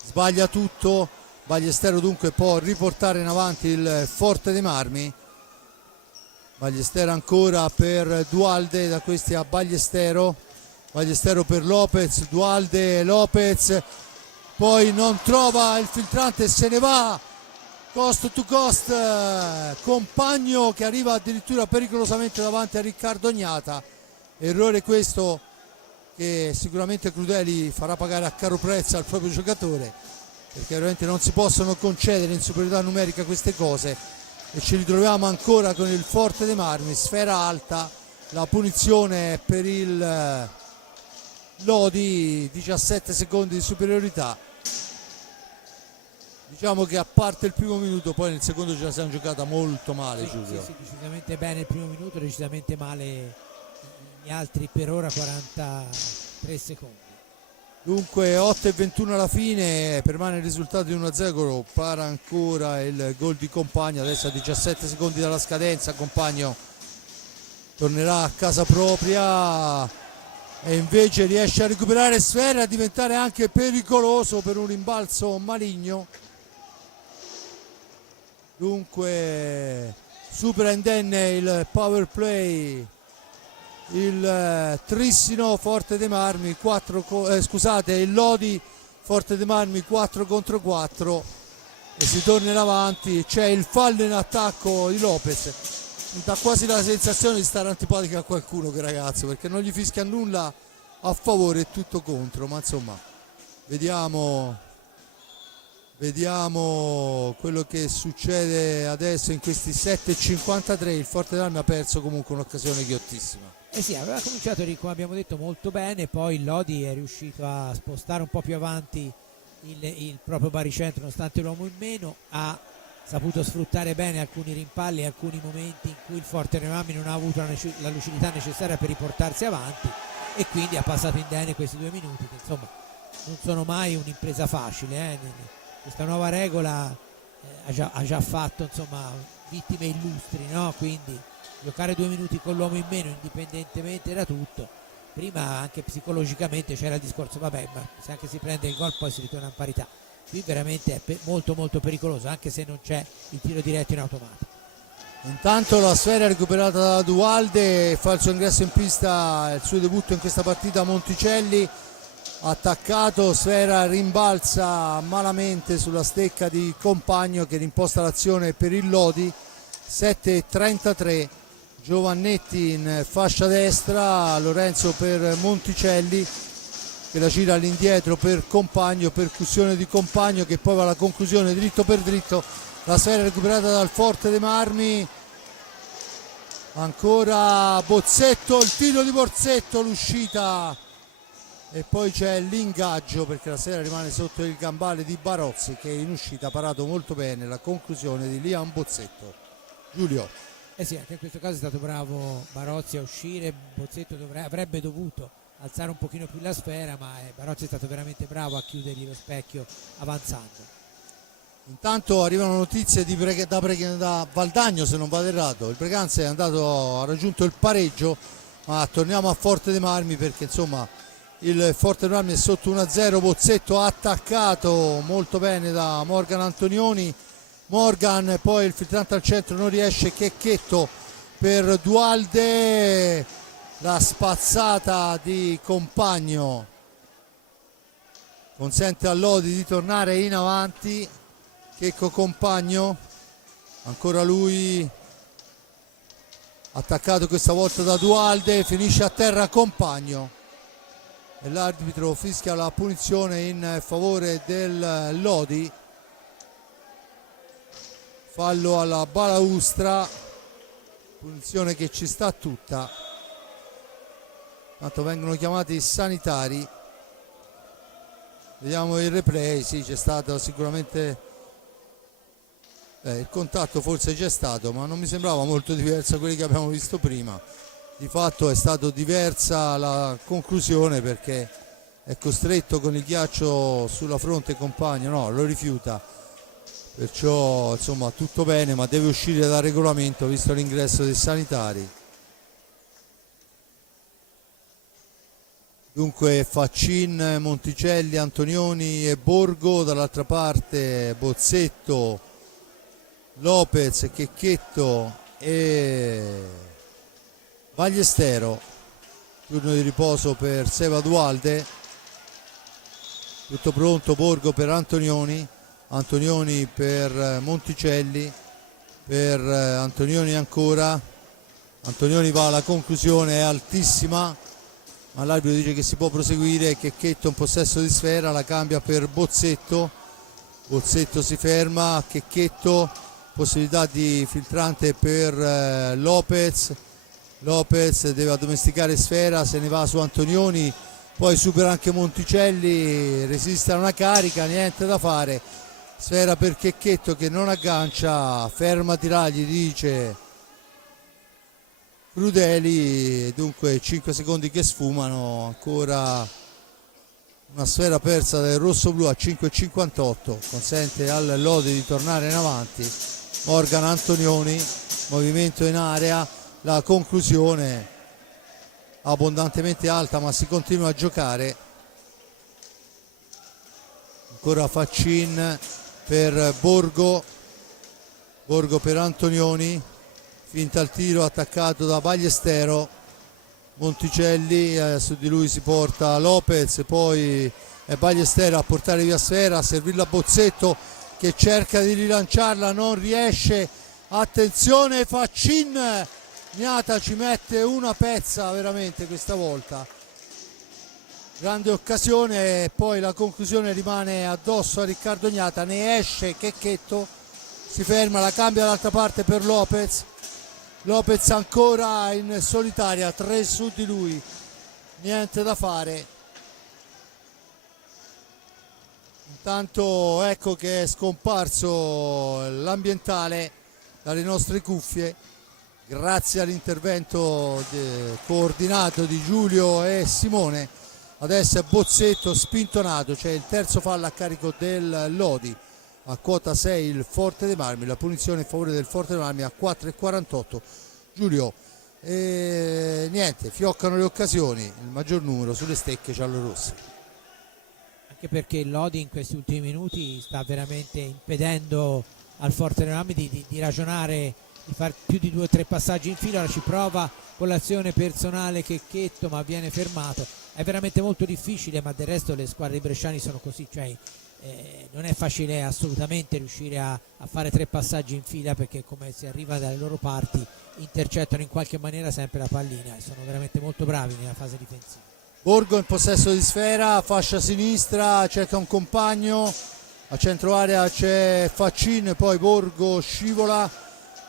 Sbaglia tutto Ballestero, dunque può riportare in avanti il Forte dei Marmi. Ballestero ancora per Dualde, da questi a Ballestero, Ballestero per Lopez, Dualde, Lopez, poi non trova il filtrante e se ne va cost to cost, compagno che arriva addirittura pericolosamente davanti a Riccardo Gnata. Errore questo che sicuramente Crudeli farà pagare a caro prezzo al proprio giocatore, perché veramente non si possono concedere in superiorità numerica queste cose. E ci ritroviamo ancora con il Forte dei Marmi, sfera alta, la punizione per il Lodi, 17 secondi di superiorità. Diciamo che a parte il primo minuto, poi nel secondo ce la siamo giocata molto male, Giulio. Sì, decisamente bene il primo minuto, decisamente male gli altri per ora 43 secondi. Dunque 8:21 alla fine, permane il risultato di 1-0, para ancora il gol di Compagno, adesso a 17 secondi dalla scadenza, Compagno tornerà a casa propria e invece riesce a recuperare sfera e a diventare anche pericoloso per un rimbalzo maligno. Dunque supera indenne il power play il Trissino Forte dei Marmi, il Lodi Forte dei Marmi 4 contro 4 e si torna in avanti. C'è il fallo in attacco di Lopez, mi dà quasi la sensazione di stare antipatico a qualcuno che ragazzo, perché non gli fischia nulla a favore, è tutto contro, ma insomma vediamo quello che succede adesso in questi 7:53. Il Forte dei Marmi ha perso comunque un'occasione ghiottissima. Eh sì, aveva cominciato, come abbiamo detto, molto bene, poi il Lodi è riuscito a spostare un po' più avanti il proprio baricentro nonostante l'uomo in meno, ha saputo sfruttare bene alcuni rimpalli e alcuni momenti in cui il Forte dei Marmi non ha avuto la lucidità necessaria per riportarsi avanti e quindi ha passato indenne questi 2 minuti che insomma non sono mai un'impresa facile. Questa nuova regola ha già fatto insomma vittime illustri, no? Quindi giocare 2 minuti con l'uomo in meno indipendentemente da tutto, prima anche psicologicamente c'era il discorso vabbè, ma se anche si prende il gol poi si ritorna in parità. Qui veramente è molto molto pericoloso, anche se non c'è il tiro diretto in automatico. Intanto la sfera è recuperata da Dualde, fa il suo ingresso in pista, il suo debutto in questa partita Monticelli, attaccato, sfera rimbalza malamente sulla stecca di Compagno che rimposta l'azione per il Lodi. 7:33, Giovannetti in fascia destra, Lorenzo per Monticelli che la gira all'indietro per Compagno, percussione di Compagno che poi va alla conclusione dritto per dritto. La sfera recuperata dal Forte dei Marmi, ancora Bozzetto, il tiro di Bozzetto, l'uscita e poi c'è l'ingaggio perché la sfera rimane sotto il gambale di Barozzi che in uscita ha parato molto bene. La conclusione di Liam Bozzetto. Giulio. Eh sì, anche in questo caso è stato bravo Barozzi a uscire, Bozzetto avrebbe dovuto alzare un pochino più la sfera, ma Barozzi è stato veramente bravo a chiudergli lo specchio avanzando. Intanto arrivano notizie da Valdagno, se non vado errato. Il Breganze ha raggiunto il pareggio, ma torniamo a Forte dei Marmi perché insomma il Forte dei Marmi è sotto 1-0. Bozzetto attaccato molto bene da Morgan Antonioni. Morgan, poi il filtrante al centro non riesce, Checchetto per Dualde, la spazzata di Compagno consente a Lodi di tornare in avanti. Checco Compagno, ancora lui attaccato questa volta da Dualde, finisce a terra Compagno e l'arbitro fischia la punizione in favore del Lodi. Fallo alla balaustra, punizione che ci sta tutta. Tanto vengono chiamati i sanitari. Vediamo il replay, sì, c'è stato sicuramente il contatto, forse c'è stato, ma non mi sembrava molto diverso da quelli che abbiamo visto prima. Di fatto è stato diversa la conclusione perché è costretto con il ghiaccio sulla fronte Compagno, no, lo rifiuta. Perciò insomma tutto bene, ma deve uscire dal regolamento visto l'ingresso dei sanitari. Dunque Faccin, Monticelli, Antonioni e Borgo, dall'altra parte Bozzetto, Lopez, Checchetto e Ballestero. Turno di riposo per Seva Dualde. Tutto pronto, Borgo per Antonioni. Antonioni per Monticelli, per Antonioni ancora. Antonioni va alla conclusione, è altissima, ma l'arbitro dice che si può proseguire. Checchetto in possesso di sfera, la cambia per Bozzetto. Bozzetto si ferma, Checchetto, possibilità di filtrante per Lopez. Lopez deve addomesticare sfera, se ne va su Antonioni, poi supera anche Monticelli, resiste a una carica, niente da fare. Sfera per Checchetto che non aggancia, ferma tiragli, dice Crudeli. Dunque 5 secondi che sfumano, ancora una sfera persa del rossoblu a 5:58, consente al Lodi di tornare in avanti. Morgan Antonioni, movimento in area, la conclusione abbondantemente alta, ma si continua a giocare. Ancora Faccin per Borgo per Antonioni, finta il tiro attaccato da Ballestero. Monticelli, su di lui si porta Lopez, poi è Ballestero a portare via sfera, a servirla a Bozzetto che cerca di rilanciarla, non riesce. Attenzione Faccin, Gnata ci mette una pezza veramente questa volta, grande occasione, e poi la conclusione rimane addosso a Riccardo Gnata, ne esce Checchetto, si ferma, la cambia dall'altra parte per Lopez ancora in solitaria, 3 su di lui, niente da fare. Intanto ecco che è scomparso l'ambientale dalle nostre cuffie grazie all'intervento coordinato di Giulio e Simone. Adesso è Bozzetto spintonato, c'è il terzo fallo a carico del Lodi. A quota 6 il Forte dei Marmi, la punizione in favore del Forte dei Marmi a 4,48. Giulio, niente, fioccano le occasioni, il maggior numero sulle stecche giallorosse. Anche perché il Lodi in questi ultimi minuti sta veramente impedendo al Forte dei Marmi di ragionare, di fare più di 2 o 3 passaggi in fila. Ora ci prova con l'azione personale Checchetto, ma viene fermato. È veramente molto difficile, ma del resto le squadre bresciane sono così, cioè non è facile assolutamente riuscire a fare 3 passaggi in fila, perché come si arriva dalle loro parti intercettano in qualche maniera sempre la pallina e sono veramente molto bravi nella fase difensiva. Borgo in possesso di sfera, fascia sinistra, cerca un compagno, a centro area c'è Faccin, poi Borgo scivola,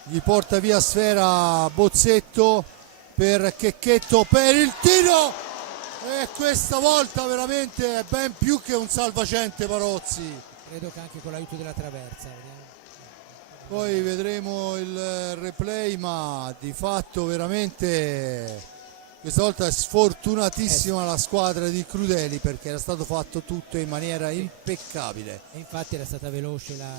gli porta via sfera Bozzetto per Checchetto per il tiro, e questa volta veramente è ben più che un salvagente Barozzi. Credo che anche con l'aiuto della traversa. Poi vedremo il replay, ma di fatto veramente questa volta è sfortunatissima la squadra di Crudeli, perché era stato fatto tutto in maniera impeccabile. E infatti era stata veloce la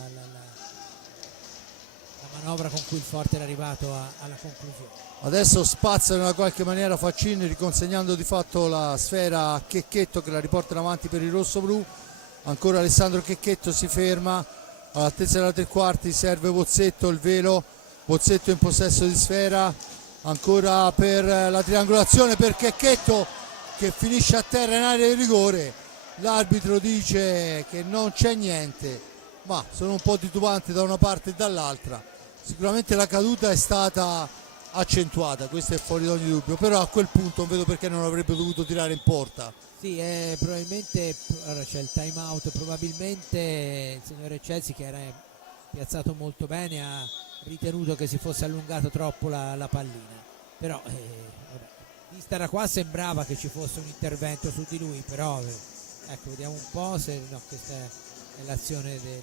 manovra con cui il Forte era arrivato alla conclusione. Adesso spazza in una qualche maniera Faccin, riconsegnando di fatto la sfera a Checchetto che la riporta in avanti per il rosso-blu. Ancora Alessandro Checchetto si ferma all'altezza della tre quarti, serve Bozzetto, il velo, Bozzetto in possesso di sfera, ancora per la triangolazione per Checchetto che finisce a terra in area di rigore. L'arbitro dice che non c'è niente, ma sono un po' titubanti da una parte e dall'altra. Sicuramente la caduta è stata accentuata, questo è fuori da ogni dubbio, però a quel punto non vedo perché non avrebbe dovuto tirare in porta. Sì, probabilmente allora c'è il time out, probabilmente il signore Chelsea, che era piazzato molto bene, ha ritenuto che si fosse allungato troppo la pallina, però vabbè, vista da qua sembrava che ci fosse un intervento su di lui, però ecco, vediamo un po' se no, questa è l'azione del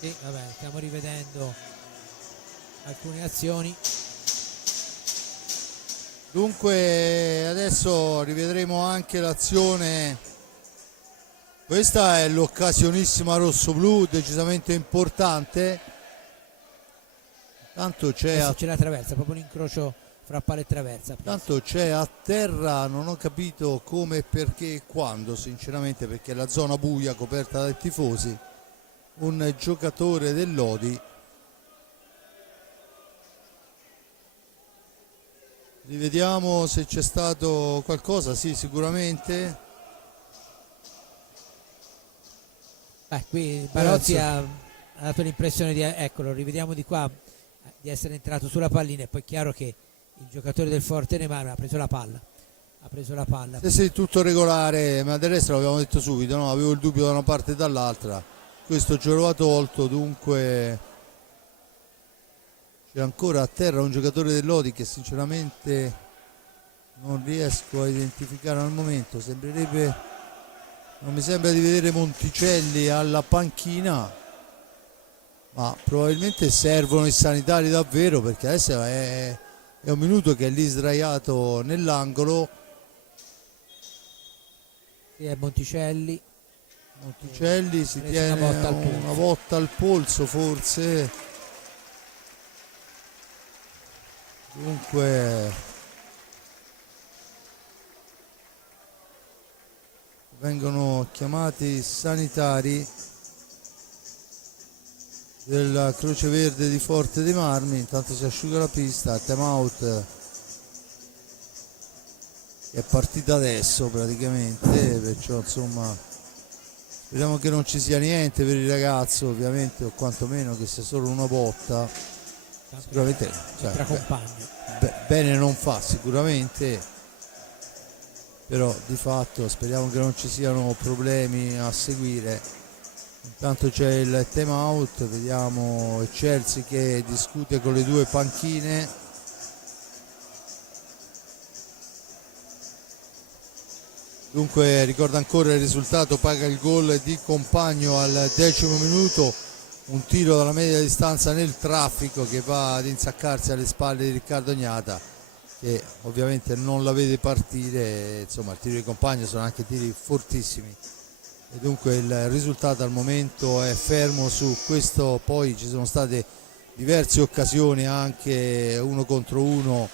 sì, vabbè, stiamo rivedendo alcune azioni. Dunque adesso rivedremo anche l'azione, questa è l'occasionissima rosso-blu, decisamente importante. Tanto c'è la traversa, proprio l'incrocio fra palla e traversa. Tanto c'è a terra, non ho capito come, perché e quando, sinceramente, perché è la zona buia coperta dai tifosi, un giocatore del Lodi. Rivediamo se c'è stato qualcosa, sì, sicuramente. Qui Barozzi ha dato l'impressione di, eccolo, rivediamo di qua, di essere entrato sulla pallina, e poi è chiaro che il giocatore del Forte dei Marmi ha preso la palla. Sì, tutto regolare, ma del resto l'abbiamo detto subito, no? Avevo il dubbio da una parte e dall'altra. Questo gioco va tolto, dunque c'è ancora a terra un giocatore del Lodi che sinceramente non riesco a identificare al momento. Non mi sembra di vedere Monticelli alla panchina, ma probabilmente servono i sanitari davvero, perché adesso è un minuto che è lì sdraiato nell'angolo. Sì, è Monticelli Si tiene una botta al polso forse. Dunque vengono chiamati sanitari della Croce Verde di Forte dei Marmi. Intanto si asciuga la pista, time out è partita adesso praticamente, perciò insomma speriamo che non ci sia niente per il ragazzo, ovviamente, o quantomeno che sia solo una botta. Sicuramente bene non fa sicuramente, però di fatto speriamo che non ci siano problemi a seguire. Intanto c'è il time out, vediamo Chelsea che discute con le due panchine. Dunque ricorda ancora il risultato, paga il gol di Compagno al 10° minuto, un tiro dalla media distanza nel traffico che va ad insaccarsi alle spalle di Riccardo Gnata, che ovviamente non la vede partire. Insomma, il tiro di Compagno sono anche tiri fortissimi e dunque il risultato al momento è fermo su questo. Poi ci sono state diverse occasioni, anche 1 contro 1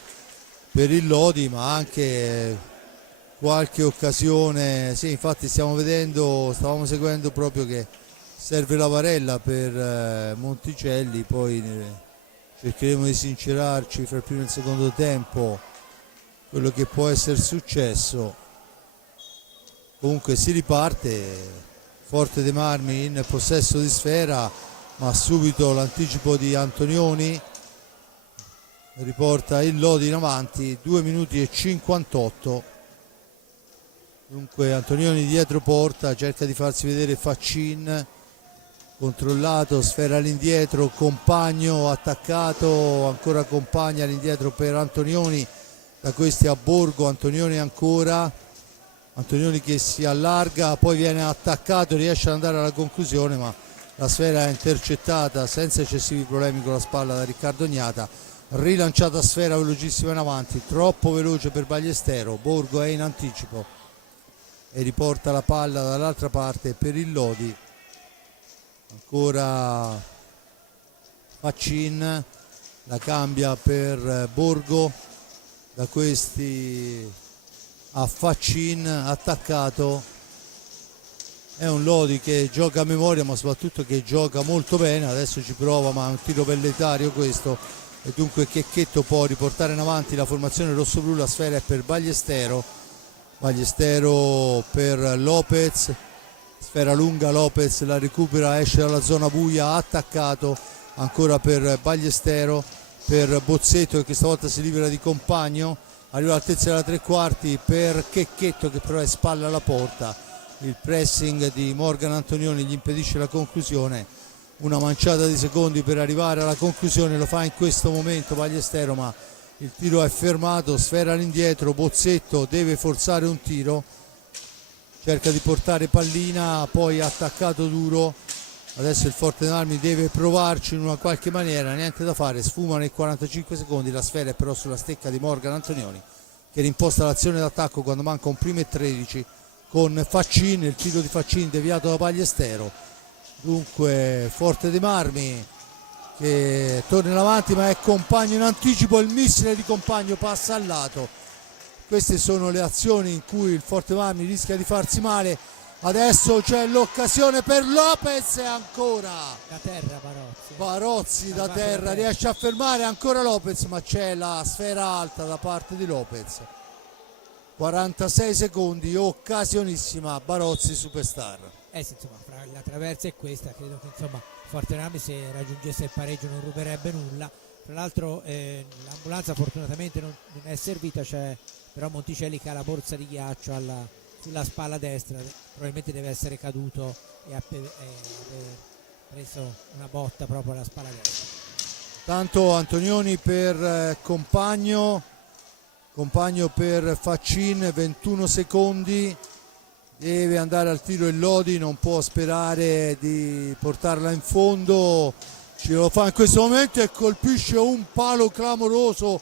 per il Lodi, ma anche qualche occasione, sì, infatti stavamo seguendo proprio che serve la varella per Monticelli. Poi cercheremo di sincerarci fra il primo e il secondo tempo quello che può essere successo. Comunque si riparte, Forte dei Marmi in possesso di sfera, ma subito l'anticipo di Antonioni riporta il Lodi in avanti, 2 minuti e 58. Dunque Antonioni dietro porta, cerca di farsi vedere Faccin, controllato, sfera all'indietro, Compagno attaccato, ancora Compagna all'indietro per Antonioni, da questi a Borgo, Antonioni ancora, Antonioni che si allarga, poi viene attaccato, riesce ad andare alla conclusione, ma la sfera è intercettata senza eccessivi problemi con la spalla da Riccardo Gnata. Rilanciata sfera velocissima in avanti, troppo veloce per Ballestero, Borgo è in anticipo e riporta la palla dall'altra parte per il Lodi. Ancora Faccin, la cambia per Borgo, da questi a Faccin, attaccato. È un Lodi che gioca a memoria, ma soprattutto che gioca molto bene. Adesso ci prova, ma è un tiro pelletario questo, e dunque Checchetto può riportare in avanti la formazione rossoblu. La sfera è per Ballestero per Lopez, sfera lunga, Lopez la recupera, esce dalla zona buia, attaccato ancora per Ballestero, per Bozzetto che stavolta si libera di Compagno, arriva all'altezza della 3/4 per Checchetto che però è spalla alla porta. Il pressing di Morgan Antonioni gli impedisce la conclusione, una manciata di secondi per arrivare alla conclusione, lo fa in questo momento Ballestero, ma il tiro è fermato. Sfera all'indietro, Bozzetto deve forzare un tiro, cerca di portare pallina, poi attaccato duro. Adesso il Forte dei Marmi deve provarci in una qualche maniera, niente da fare, sfuma nei 45 secondi, la sfera è però sulla stecca di Morgan Antonioni che rimposta l'azione d'attacco quando manca un primo e 13 con Faccin, il tiro di Faccin deviato da Ballestero. Dunque Forte dei Marmi che torna in avanti, ma è Compagno in anticipo, il missile di Compagno passa al lato. Queste sono le azioni in cui il Forte dei Marmi rischia di farsi male. Adesso c'è l'occasione per Lopez e ancora da terra Barozzi da terra riesce a fermare ancora Lopez, ma c'è la sfera alta da parte di Lopez. 46 secondi, occasionissima, Barozzi superstar. Sì, insomma, fra la traversa e questa credo che insomma Forte Marmi, se raggiungesse il pareggio, non ruberebbe nulla. Tra l'altro l'ambulanza fortunatamente non è servita, c'è però Monticelli che ha la borsa di ghiaccio sulla spalla destra, probabilmente deve essere caduto e ha preso una botta proprio alla spalla destra. Tanto Antonioni per Compagno per Faccin, 21 secondi, deve andare al tiro il Lodi, non può sperare di portarla in fondo, ce lo fa in questo momento e colpisce un palo clamoroso,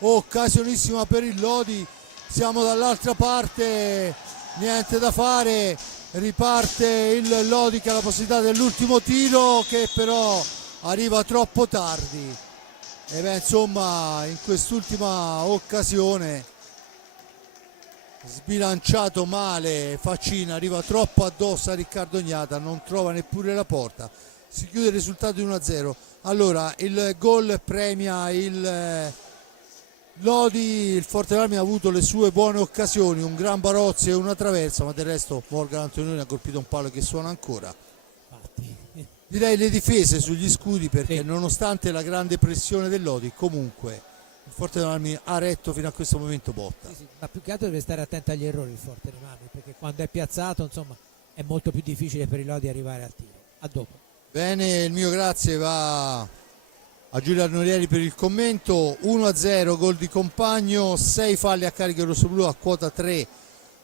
occasionissima per il Lodi. Siamo dall'altra parte, niente da fare, riparte il Lodi che ha la possibilità dell'ultimo tiro che però arriva troppo tardi. E insomma in quest'ultima occasione sbilanciato male Faccina, arriva troppo addosso a Riccardo Gnata, non trova neppure la porta, si chiude il risultato di 1-0. Allora il gol premia il Lodi, il Forte Marmi ha avuto le sue buone occasioni, un gran Barozzi e una traversa, ma del resto Morgan Antonioni ha colpito un palo che suona ancora. Infatti. Direi le difese sugli scudi, perché Sì. nonostante la grande pressione del Lodi, comunque il Forte Marmi ha retto fino a questo momento botta. Sì, sì, ma più che altro deve stare attento agli errori il Forte dei Marmi, perché quando è piazzato, insomma, è molto più difficile per i Lodi arrivare al tiro. A dopo. Bene, il mio grazie va a Giulio Arnorieri per il commento. 1-0 gol di Compagno, 6 falli a carico rossoblu, a quota 3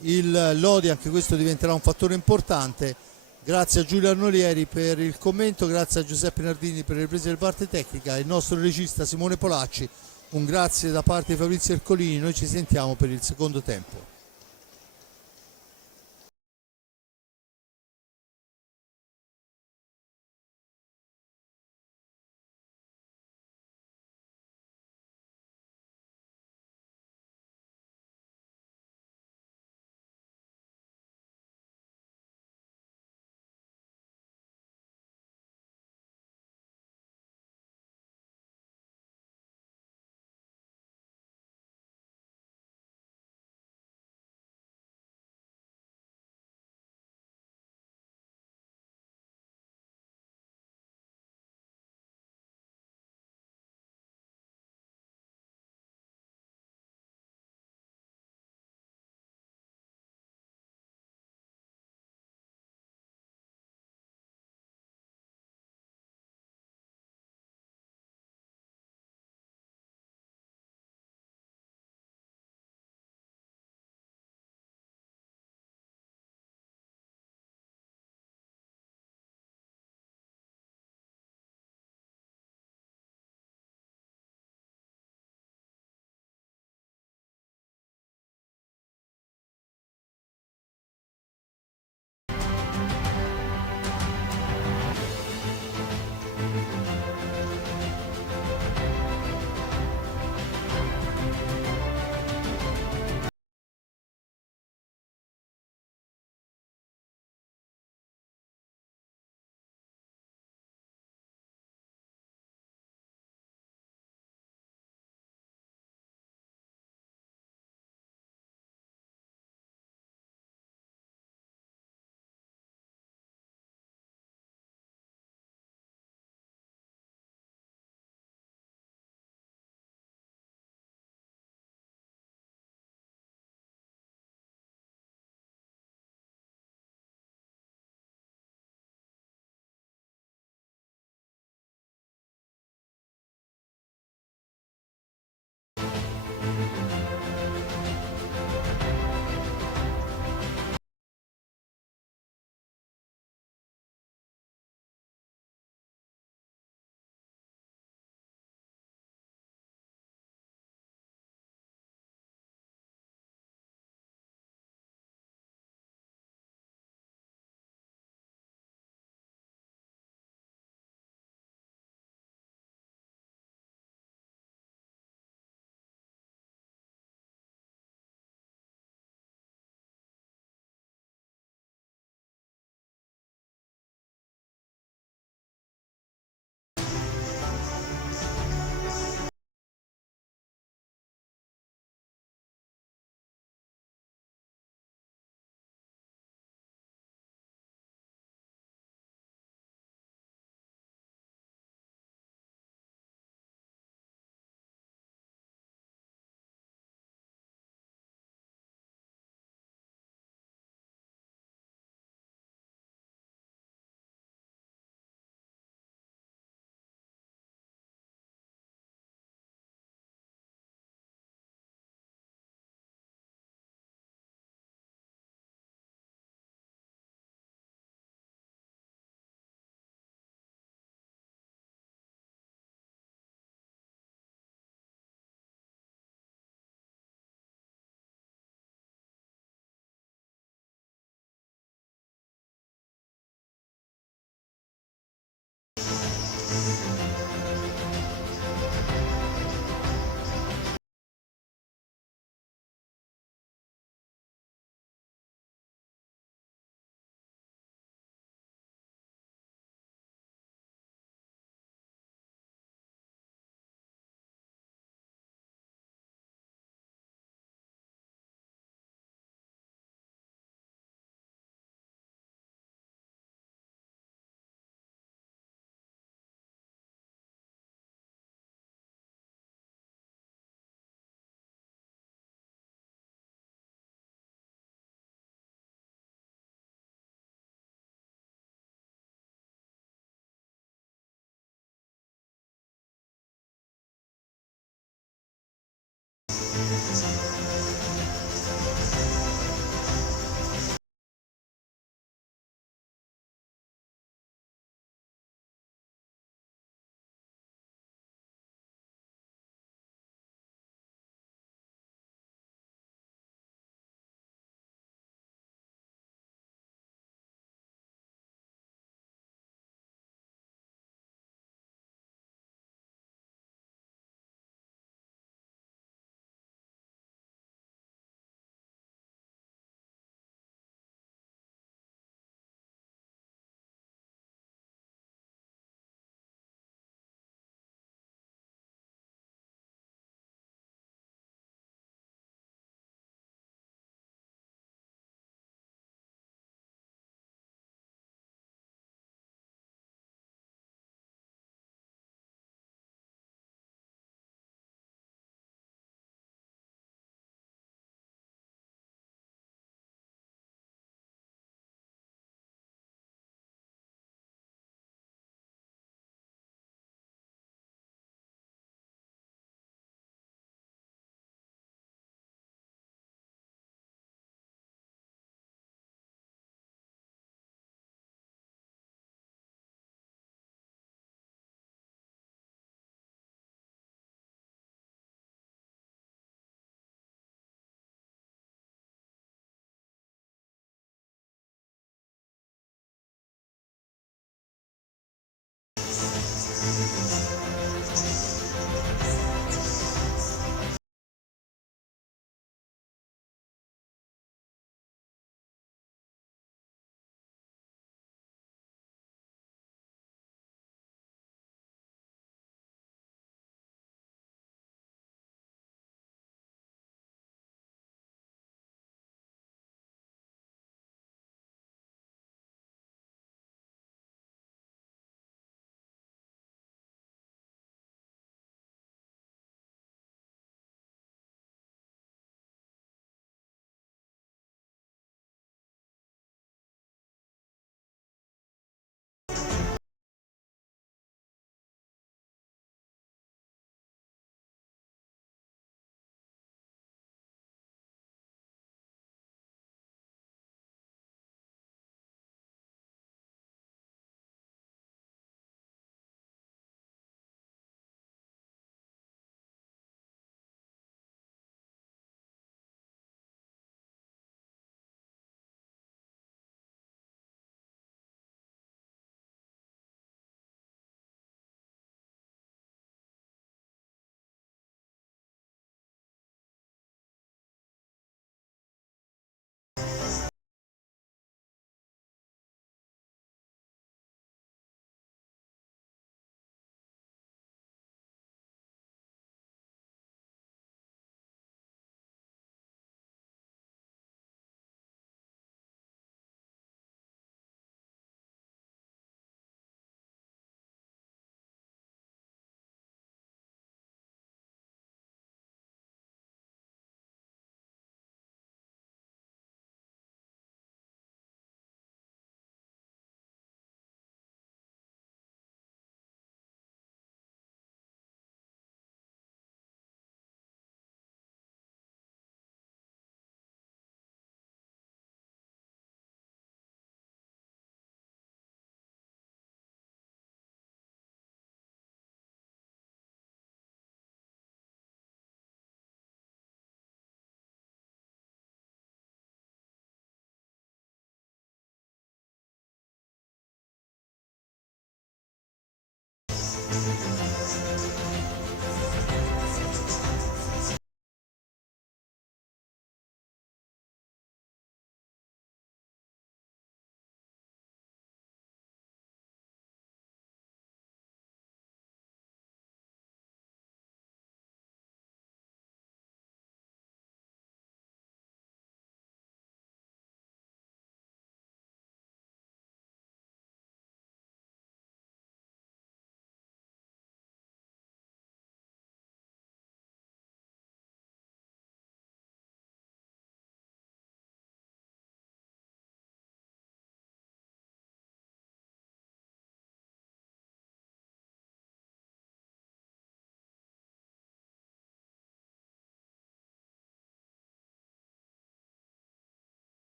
il Lodi, anche questo diventerà un fattore importante. Grazie a Giulio Arnorieri per il commento, grazie a Giuseppe Nardini per le riprese della parte tecnica, il nostro regista Simone Polacci, un grazie da parte di Fabrizio Ercolini. Noi ci sentiamo per il secondo tempo.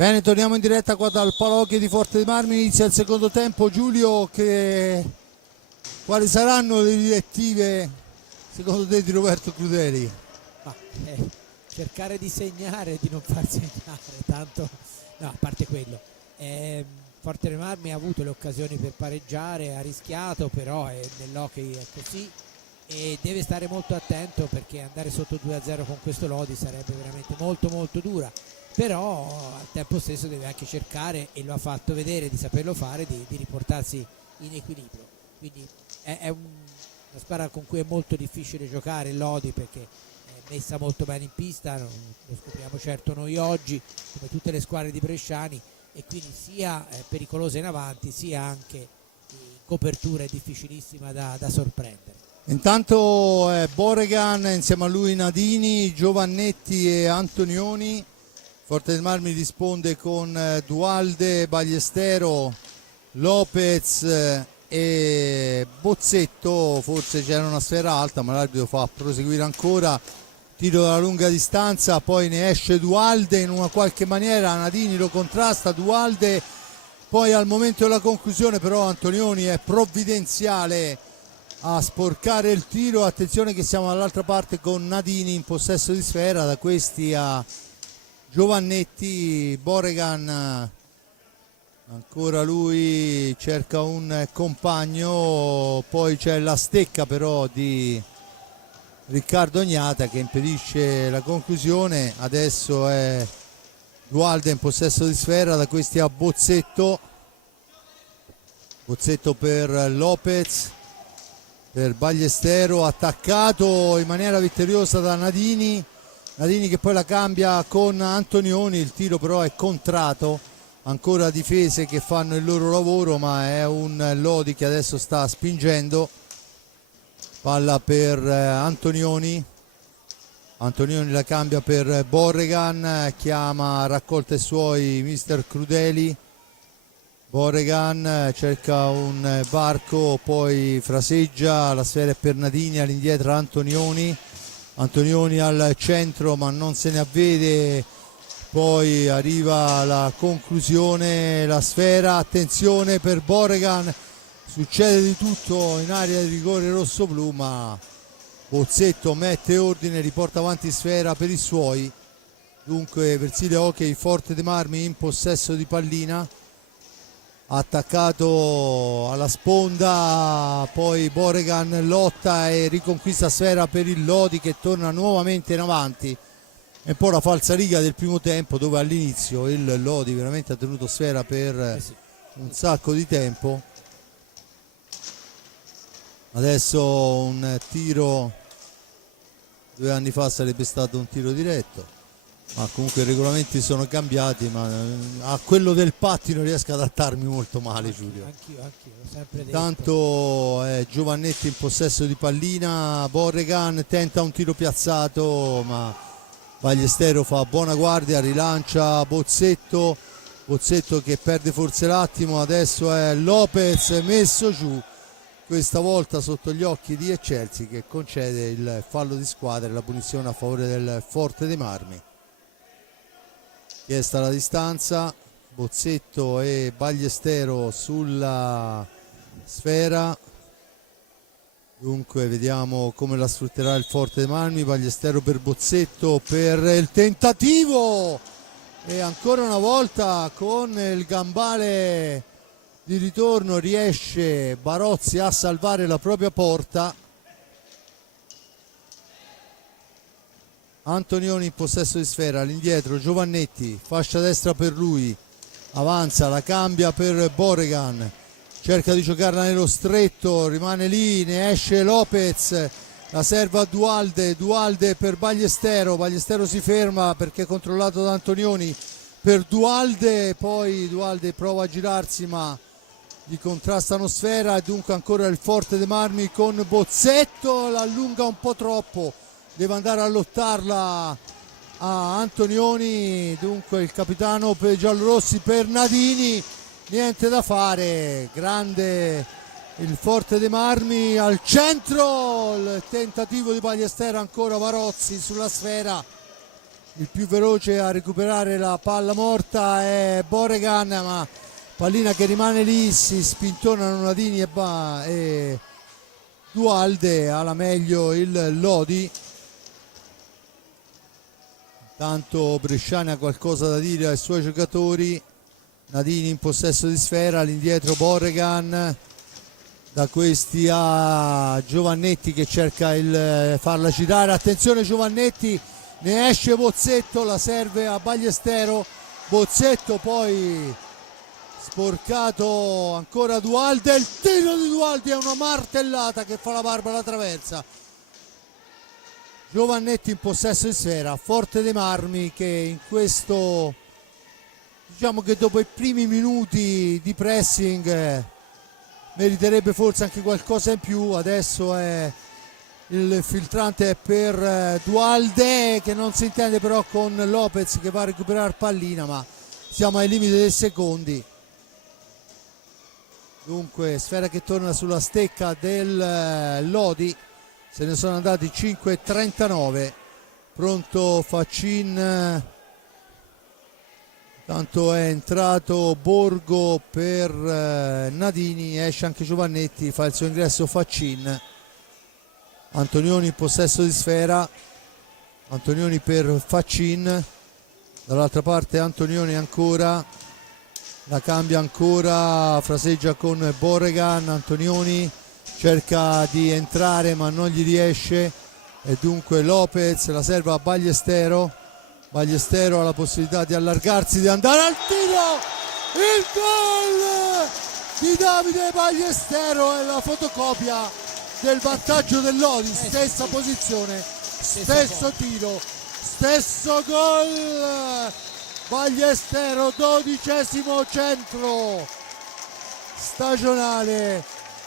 Bene, torniamo in diretta qua dal Palocchi di Forte dei Marmi, inizia il secondo tempo. Giulio, quali saranno le direttive secondo te di Roberto Crudeli? Ma, cercare di segnare e di non far segnare, tanto no, a parte quello. Forte dei Marmi ha avuto le occasioni per pareggiare, ha rischiato, però nell'hockey è così e deve stare molto attento, perché andare sotto 2-0 con questo Lodi sarebbe veramente molto molto dura, però al tempo stesso deve anche cercare, e lo ha fatto vedere di saperlo fare, di riportarsi in equilibrio. Quindi è una squadra con cui è molto difficile giocare il Lodi, perché è messa molto bene in pista, lo scopriamo certo noi oggi, come tutte le squadre di bresciani, e quindi sia pericolosa in avanti, sia anche in copertura è difficilissima da sorprendere. Intanto Boregan, insieme a lui Nadini, Giovannetti e Antonioni. Forte del Marmi risponde con Dualde, Ballestero, Lopez e Bozzetto. Forse c'era una sfera alta, ma l'arbitro fa proseguire ancora. Tiro dalla lunga distanza, poi ne esce Dualde in una qualche maniera, Nadini lo contrasta, Dualde poi al momento della conclusione però Antonioni è provvidenziale a sporcare il tiro. Attenzione che siamo dall'altra parte con Nadini in possesso di sfera, da questi a Giovannetti. Boregan ancora lui cerca un compagno, poi c'è la stecca però di Riccardo Ognata che impedisce la conclusione. Adesso è Dualde in possesso di sfera, da questi a Bozzetto per Lopez, per Ballestero, attaccato in maniera vittoriosa da Nadini che poi la cambia con Antonioni. Il tiro però è contrato, ancora difese che fanno il loro lavoro, ma è un Lodi che adesso sta spingendo. Palla per Antonioni la cambia per Boregan, chiama raccolta i suoi mister Crudeli. Boregan cerca un varco, poi fraseggia, la sfera è per Nadini, all'indietro Antonioni al centro ma non se ne avvede, poi arriva la conclusione, la sfera, attenzione per Boregan, succede di tutto in area di rigore rosso-blu, ma Bozzetto mette ordine, riporta avanti sfera per i suoi. Dunque Versile Hockey Forte dei Marmi in possesso di pallina, attaccato alla sponda, poi Boregan lotta e riconquista sfera per il Lodi che torna nuovamente in avanti. È un po' la falsariga del primo tempo, dove all'inizio il Lodi veramente ha tenuto sfera per un sacco di tempo. Adesso un tiro, 2 anni fa sarebbe stato un tiro diretto, ma comunque i regolamenti sono cambiati, ma a quello del pattino riesco ad adattarmi molto male, Giulio. Anch'io, l'ho sempre detto. Intanto Giovannetti in possesso di pallina, Boregan tenta un tiro piazzato, ma Ballestero fa buona guardia, rilancia Bozzetto che perde forse l'attimo. Adesso è Lopez messo giù, questa volta sotto gli occhi di Eccelsi, che concede il fallo di squadra e la punizione a favore del Forte dei Marmi. Chiesta la distanza, Bozzetto e Ballestero sulla sfera. Dunque vediamo come la sfrutterà il Forte dei Marmi. Ballestero per Bozzetto, per il tentativo, e ancora una volta con il gambale di ritorno riesce Barozzi a salvare la propria porta. Antonioni in possesso di sfera, all'indietro Giovannetti, fascia destra per lui, avanza, la cambia per Boregan, cerca di giocarla nello stretto, rimane lì, ne esce Lopez, la serva a Dualde per Ballestero si ferma perché è controllato da Antonioni per Dualde, poi Dualde prova a girarsi ma gli contrastano sfera, e dunque ancora il Forte dei Marmi con Bozzetto, la allunga un po' troppo, deve andare a lottarla a Antonioni. Dunque il capitano per i giallorossi per Nadini, niente da fare, grande il Forte dei Marmi al centro, il tentativo di Ballestero, ancora Barozzi sulla sfera, il più veloce a recuperare la palla morta è Boregan, ma pallina che rimane lì, si spintonano Nadini e Dualde, alla meglio il Lodi. Intanto Bresciani ha qualcosa da dire ai suoi giocatori. Nadini in possesso di sfera, all'indietro Boregan, da questi a Giovannetti che cerca il farla girare, attenzione Giovannetti, ne esce Bozzetto, la serve a Ballestero, Bozzetto poi sporcato ancora Dualde, il tiro di Dualde è una martellata che fa la barba alla traversa. Giovannetti in possesso di sfera, Forte dei Marmi che in questo, diciamo che dopo i primi minuti di pressing meriterebbe forse anche qualcosa in più. Adesso è il filtrante per Dualde che non si intende però con Lopez che va a recuperare pallina, ma siamo ai limiti dei secondi. Dunque sfera che torna sulla stecca del Lodi, se ne sono andati 5:39, pronto Faccin, tanto è entrato Borgo per Nadini, esce anche Giovannetti, fa il suo ingresso Faccin. Antonioni in possesso di sfera, Antonioni per Faccin, dall'altra parte Antonioni ancora, la cambia ancora, fraseggia con Boregan, Antonioni cerca di entrare ma non gli riesce e dunque Lopez la serve a Ballestero. Ballestero ha la possibilità di allargarsi, di andare al tiro, il gol di Davide Ballestero è la fotocopia del vantaggio del Lodi, stessa posizione, stesso tiro, stesso gol. Ballestero 12° centro stagionale,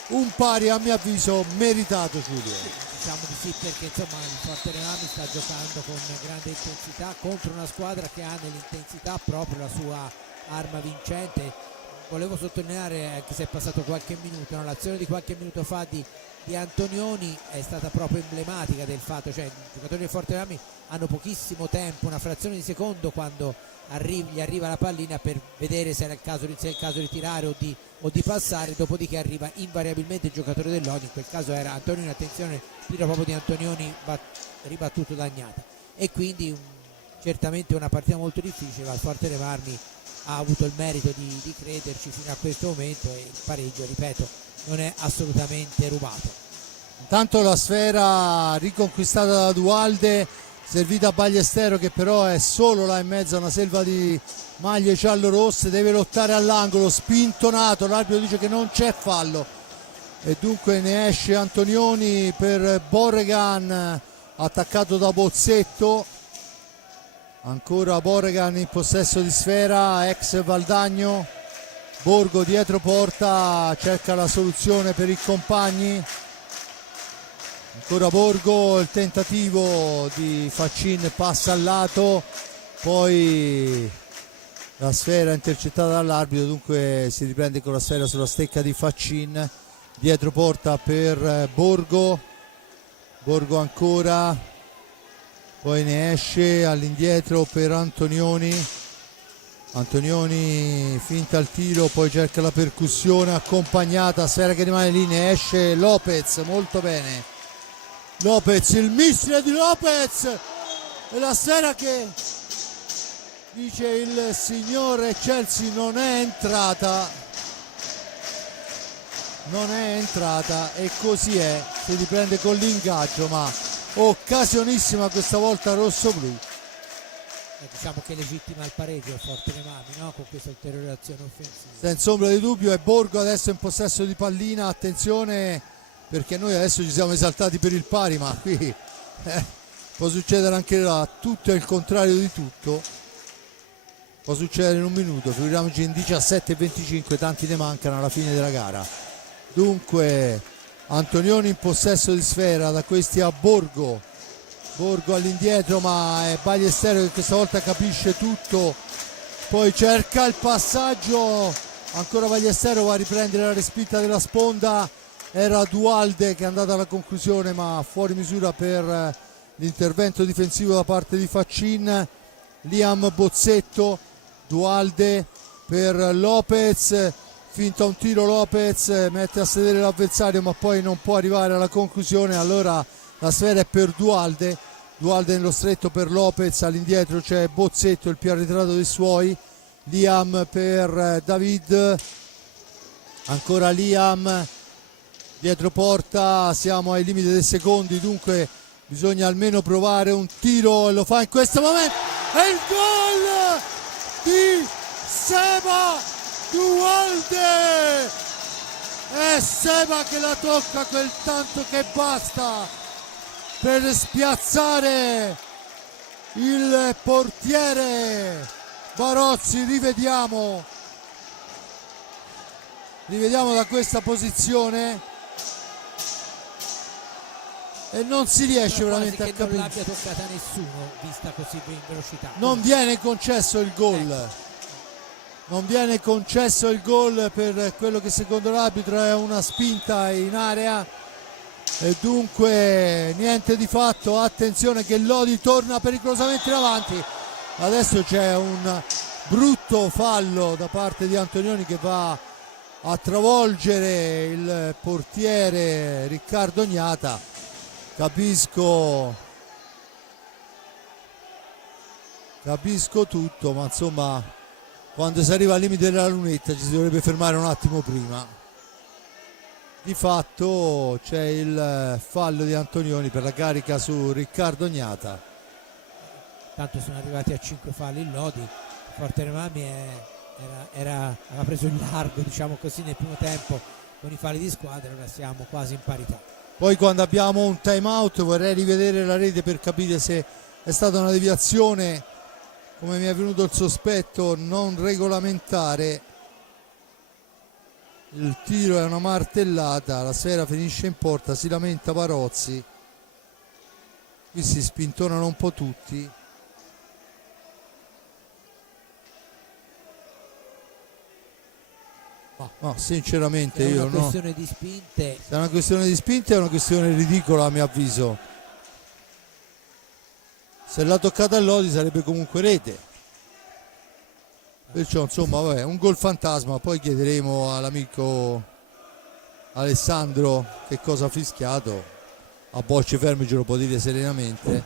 un pari a mio avviso meritato, Giulio. Diciamo di sì, perché insomma il Forte dei Marmi sta giocando con grande intensità contro una squadra che ha nell'intensità proprio la sua arma vincente. Volevo sottolineare, anche se è passato qualche minuto, no? L'azione di qualche minuto fa di Antonioni è stata proprio emblematica del fatto, cioè i giocatori del Forte dei Marmi hanno pochissimo tempo, una frazione di secondo quando gli arriva la pallina per vedere se è il caso di tirare o di passare, dopodiché arriva invariabilmente il giocatore del Lodi, in quel caso era Antonioni, attenzione, tiro proprio di Antonioni ribattuto da Agnata, e quindi certamente una partita molto difficile, ma il Forte dei Marmi ha avuto il merito di crederci fino a questo momento e il pareggio, ripeto, non è assolutamente rubato. Intanto la sfera riconquistata da Dualde, servita a Ballestero che però è solo là in mezzo a una selva di maglie giallo-rosse, deve lottare all'angolo, spintonato, l'arbitro dice che non c'è fallo e dunque ne esce Antonioni per Boregan, attaccato da Bozzetto. Ancora Boregan in possesso di sfera, ex Valdagno. Borgo dietro porta, cerca la soluzione per i compagni. Ancora Borgo, il tentativo di Faccin passa al lato, poi la sfera intercettata dall'arbitro, dunque si riprende con la sfera sulla stecca di Faccin. Dietro porta per Borgo, Borgo ancora, poi ne esce all'indietro per Antonioni. Antonioni finta il tiro, poi cerca la percussione accompagnata, sfera che rimane lì, ne esce Lopez, molto bene Lopez, il missile di Lopez e la sfera che dice il signor Chelsea non è entrata e così è, si riprende con l'ingaggio, ma occasionissima questa volta rosso-blu. Diciamo che legittima il pareggio il Forte dei Marmi, no? Con questa ulteriore azione offensiva. Senza ombra di dubbio è Borgo adesso in possesso di pallina, attenzione perché noi adesso ci siamo esaltati per il pari, ma qui può succedere anche là, tutto è il contrario di tutto, può succedere in un minuto, figuriamoci in 17:25, tanti ne mancano alla fine della gara. Dunque Antonioni in possesso di sfera, da questi a Borgo all'indietro, ma è Ballestero che questa volta capisce tutto, poi cerca il passaggio, ancora Ballestero va a riprendere la respinta della sponda, era Dualde che è andata alla conclusione ma fuori misura per l'intervento difensivo da parte di Faccin. Liam Bozzetto, Dualde per Lopez, finta un tiro, Lopez mette a sedere l'avversario ma poi non può arrivare alla conclusione, allora la sfera è per Dualde nello stretto per Lopez, all'indietro c'è Bozzetto, il più arretrato dei suoi. Liam per David, ancora Liam dietro porta, siamo ai limiti dei secondi, dunque bisogna almeno provare un tiro e lo fa in questo momento. È il gol di Seba Dualde, è Seba che la tocca quel tanto che basta per spiazzare il portiere Barozzi. Rivediamo da questa posizione e non si riesce veramente a capire. Non l'abbia toccata nessuno, vista così in velocità. Non viene concesso il gol. Non viene concesso il gol per quello che secondo l'arbitro è una spinta in area e dunque niente di fatto. Attenzione che Lodi torna pericolosamente in avanti. Adesso c'è un brutto fallo da parte di Antonioni che va a travolgere il portiere Riccardo Ognata. Capisco tutto, ma insomma quando si arriva al limite della lunetta ci si dovrebbe fermare un attimo prima. Di fatto c'è il fallo di Antonioni per la carica su Riccardo Ognata. Tanto sono arrivati a 5 falli in Lodi. Forte Remami aveva preso il largo, diciamo così, nel primo tempo con i falli di squadra, ora siamo quasi in parità. Poi quando abbiamo un time out vorrei rivedere la rete per capire se è stata una deviazione, come mi è venuto il sospetto, non regolamentare. Il tiro è una martellata, la sfera finisce in porta, si lamenta Barozzi. Qui si spintonano un po' tutti. No, sinceramente io no. È una questione di spinte. Se è una questione di spinte è una questione ridicola a mio avviso. Se l'ha toccata a Lodi sarebbe comunque rete. Perciò insomma vabbè, un gol fantasma, poi chiederemo all'amico Alessandro che cosa ha fischiato. A bocce ferme ce lo può dire serenamente.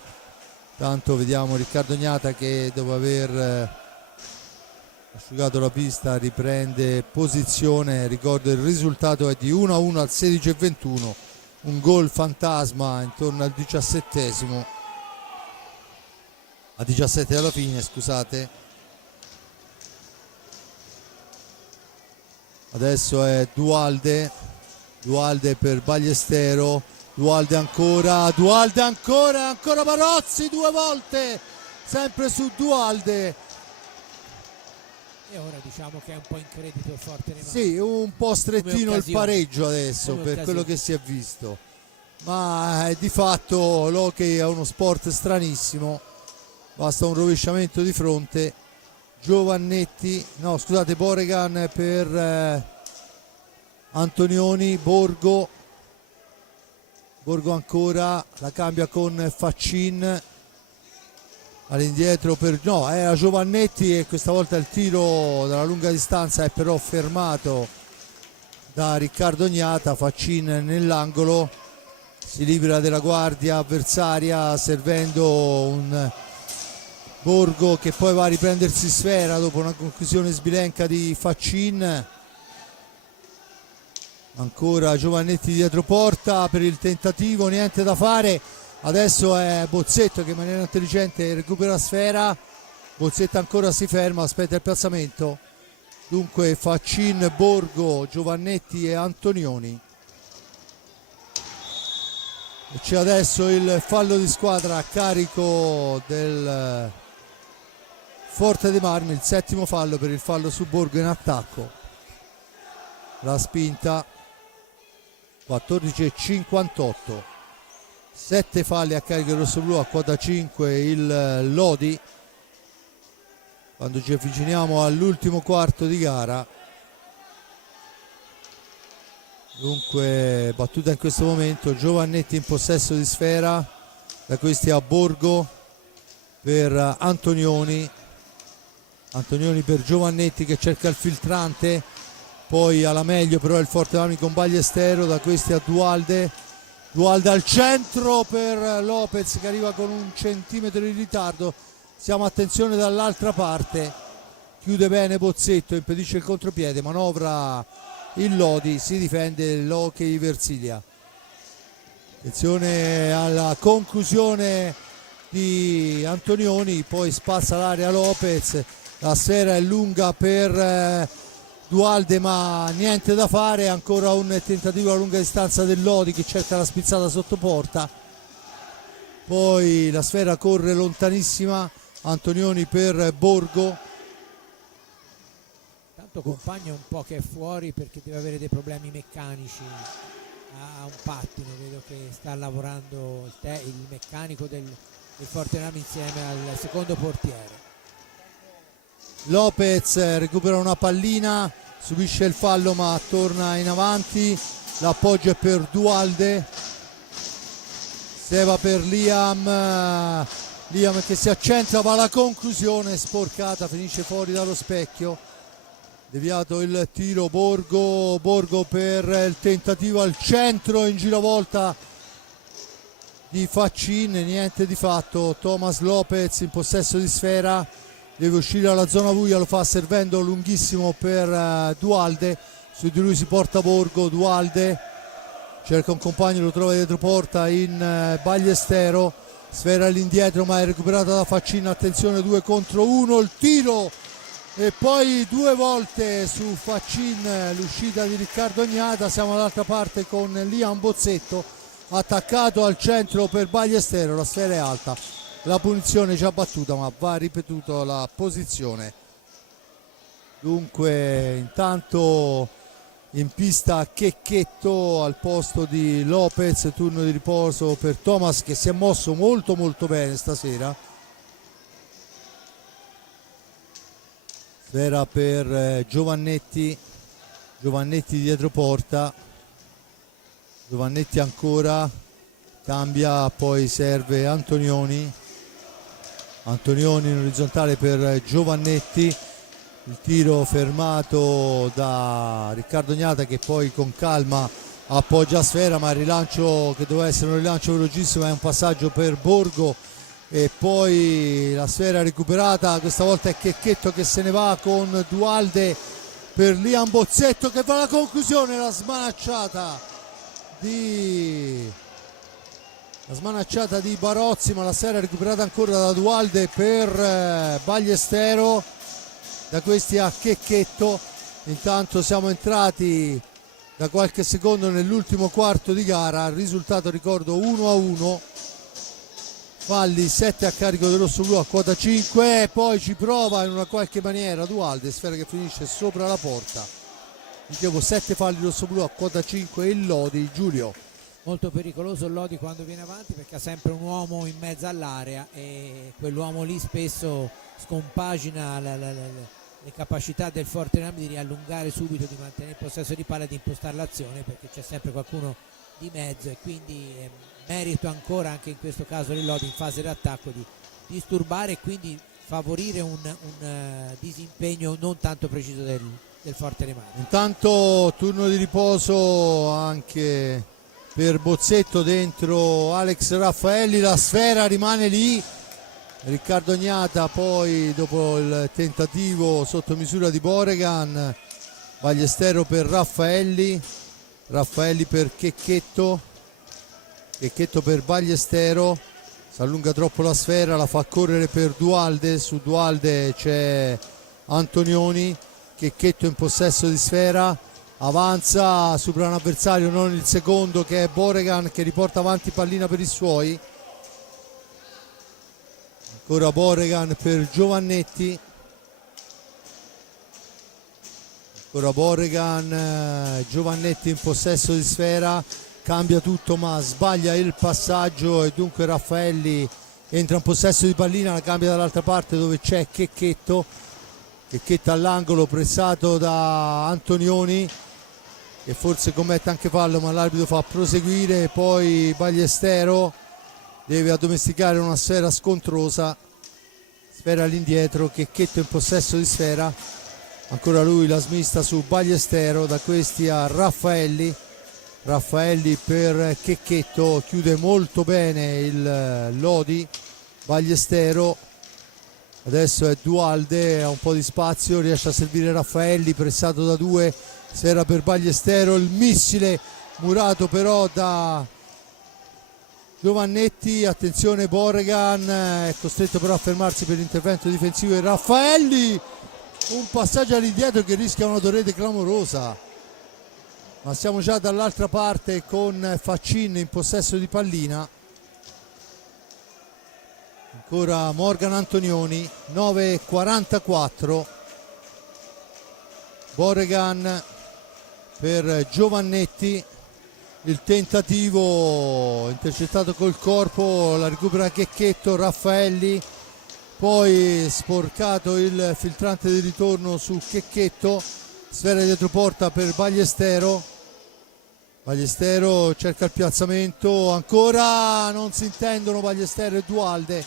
Tanto vediamo Riccardo Ognata che dopo aver asciugato la pista riprende posizione. Ricordo il risultato è di 1-1 al 16:21, un gol fantasma intorno al 17esimo, a 17 alla fine, scusate. Adesso è Dualde per Ballestero, Dualde ancora Barozzi due volte, sempre su Dualde. E ora diciamo che è un po' in credito il Forte Remami. Sì, un po' strettino il pareggio adesso per quello che si è visto, ma di fatto l'hockey è uno sport stranissimo, basta un rovesciamento di fronte. Boregan per Antonioni, Borgo ancora, la cambia con Faccin, all'indietro era Giovannetti e questa volta il tiro dalla lunga distanza è però fermato da Riccardo Ognata. Faccin nell'angolo, si libera della guardia avversaria servendo un Borgo che poi va a riprendersi sfera dopo una conclusione sbilenca di Faccin. Ancora Giovannetti dietro porta per il tentativo, niente da fare. Adesso è Bozzetto che in maniera intelligente recupera la sfera. Bozzetto ancora si ferma, aspetta il piazzamento. Dunque Faccin, Borgo, Giovannetti e Antonioni. E c'è adesso il fallo di squadra a carico del Forte dei Marmi, il settimo fallo per il fallo su Borgo in attacco. La spinta 14:58. 7 falli a carico del rossoblu, a quota 5 il Lodi. Quando ci avviciniamo all'ultimo quarto di gara, dunque battuta in questo momento, Giovannetti in possesso di sfera, da questi a Borgo per Antonioni, Antonioni per Giovannetti che cerca il filtrante, poi alla meglio però il Forte Marmi con Ballestero, da questi a Dualde, Dualde al centro per Lopez che arriva con un centimetro di ritardo, siamo attenzione dall'altra parte, chiude bene Bozzetto, impedisce il contropiede, manovra il Lodi, si difende l'Hockey Versilia. Attenzione alla conclusione di Antonioni, poi spazza l'area Lopez, la sfera è lunga per Dualde ma niente da fare, ancora un tentativo a lunga distanza del Lodi che cerca la spizzata sotto porta, poi la sfera corre lontanissima, Antonioni per Borgo. Tanto Compagno un po' che è fuori perché deve avere dei problemi meccanici, ha un pattino, vedo che sta lavorando il meccanico del Fortenam insieme al secondo portiere. Lopez recupera una pallina, subisce il fallo ma torna in avanti, l'appoggio è per Dualde, Seva per Liam, Liam che si accentra, va alla conclusione, sporcata, finisce fuori dallo specchio, deviato il tiro, Borgo per il tentativo al centro in giravolta di Faccin, niente di fatto, Thomas Lopez in possesso di sfera, deve uscire dalla zona buia, lo fa servendo lunghissimo per Dualde, su di lui si porta Borgo, Dualde cerca un compagno, lo trova dietro porta in Ballestero, sfera all'indietro ma è recuperata da Faccin, attenzione 2 contro 1, il tiro e poi due volte su Faccin l'uscita di Riccardo Ognata, siamo dall'altra parte con Liam Bozzetto attaccato al centro per Ballestero, la sfera è alta, la punizione già battuta ma va ripetuto la posizione. Dunque intanto in pista Checchetto al posto di Lopez, turno di riposo per Thomas che si è mosso molto bene stasera, sfera per Giovannetti dietro porta, Giovannetti ancora, cambia, poi serve Antonioni in orizzontale per Giovannetti, il tiro fermato da Riccardo Ognata che poi con calma appoggia sfera, ma il rilancio che doveva essere un rilancio velocissimo è un passaggio per Borgo e poi la sfera recuperata, questa volta è Checchetto che se ne va con Dualde per Liam Bozzetto che va alla conclusione, la smanacciata di Barozzi, ma la sfera recuperata ancora da Dualde per Ballestero, da questi a Checchetto. Intanto siamo entrati da qualche secondo nell'ultimo quarto di gara, risultato ricordo 1-1, falli 7 a carico del rossoblu a quota 5 e poi ci prova in una qualche maniera Dualde, sfera che finisce sopra la porta, dicevo 7 falli rossoblu a quota 5 e il Lodi, Giulio. Molto pericoloso il Lodi quando viene avanti perché ha sempre un uomo in mezzo all'area e quell'uomo lì spesso scompagina le capacità del Fortenam di riallungare subito, di mantenere il possesso di palla e di impostare l'azione perché c'è sempre qualcuno di mezzo e quindi merito ancora anche in questo caso del Lodi in fase d'attacco di disturbare e quindi favorire un disimpegno non tanto preciso del Fortenam. Intanto turno di riposo anche per Bozzetto dentro Alex Raffaelli, la sfera rimane lì, Riccardo Ognata poi dopo il tentativo sotto misura di Boregan, Ballestero per Raffaelli per Checchetto per Ballestero, si allunga troppo la sfera, la fa correre per Dualde, su Dualde c'è Antonioni, Checchetto in possesso di sfera, avanza, supera un avversario, non il secondo che è Boregan che riporta avanti pallina per i suoi, ancora Boregan per Giovannetti, ancora Boregan, Giovannetti in possesso di sfera, cambia tutto ma sbaglia il passaggio e dunque Raffaelli entra in possesso di pallina, la cambia dall'altra parte dove c'è Checchetto all'angolo pressato da Antonioni che forse commette anche fallo ma l'arbitro fa proseguire, poi Ballestero deve addomesticare una sfera scontrosa, sfera all'indietro, Checchetto in possesso di sfera, ancora lui la smista su Ballestero, da questi a Raffaelli per Checchetto, chiude molto bene il Lodi, Ballestero, adesso è Dualde, ha un po' di spazio, riesce a servire Raffaelli, pressato da due, sfera per Ballestero, il missile murato però da Giovannetti, attenzione Borregan, è costretto però a fermarsi per l'intervento difensivo di Raffaelli, un passaggio all'indietro che rischia un'autorete clamorosa, ma siamo già dall'altra parte con Faccin in possesso di pallina. Ancora Morgan Antonioni, 9:44, Borregan per Giovannetti, il tentativo intercettato col corpo, la recupera Checchetto, Raffaelli, poi sporcato il filtrante di ritorno su Checchetto, sfera dietro porta per Ballestero, Ballestero cerca il piazzamento, ancora non si intendono Ballestero e Dualde,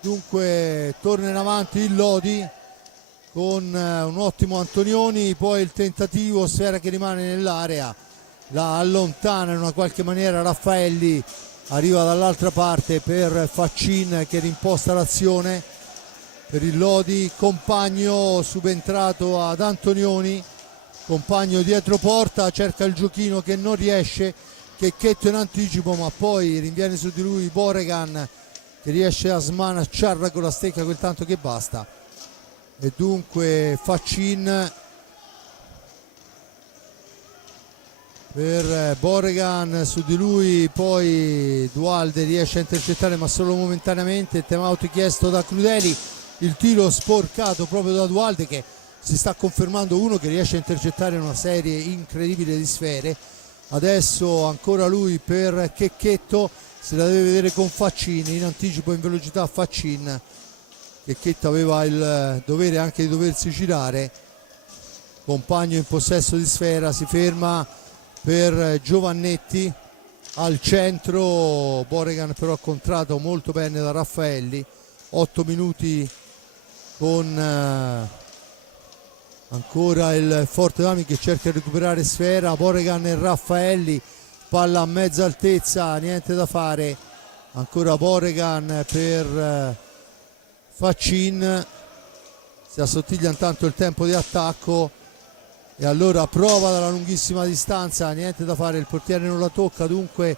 dunque torna in avanti il Lodi con un ottimo Antonioni, poi il tentativo, sfera che rimane nell'area, la allontana in una qualche maniera Raffaelli, arriva dall'altra parte per Faccin che rimposta l'azione per il Lodi, Compagno subentrato ad Antonioni, Compagno dietro porta, cerca il giochino che non riesce, Checchetto in anticipo ma poi rinviene su di lui Borregan che riesce a smanacciarla con la stecca quel tanto che basta, e dunque Faccin per Borregan, su di lui poi Dualde riesce a intercettare ma solo momentaneamente, time out chiesto da Crudeli, il tiro sporcato proprio da Dualde che si sta confermando uno che riesce a intercettare una serie incredibile di sfere. Adesso ancora lui per Checchetto, se la deve vedere con Faccin, in anticipo in velocità Faccin, Checchetto aveva il dovere anche di doversi girare, Compagno in possesso di sfera, si ferma per Giovannetti al centro, Borregan però contrato molto bene da Raffaelli, 8 minuti con ancora il Forte Marmi che cerca di recuperare sfera, Borregan e Raffaelli, palla a mezza altezza, niente da fare, ancora Borregan per Faccin, si assottiglia intanto il tempo di attacco e allora prova dalla lunghissima distanza, niente da fare, il portiere non la tocca, dunque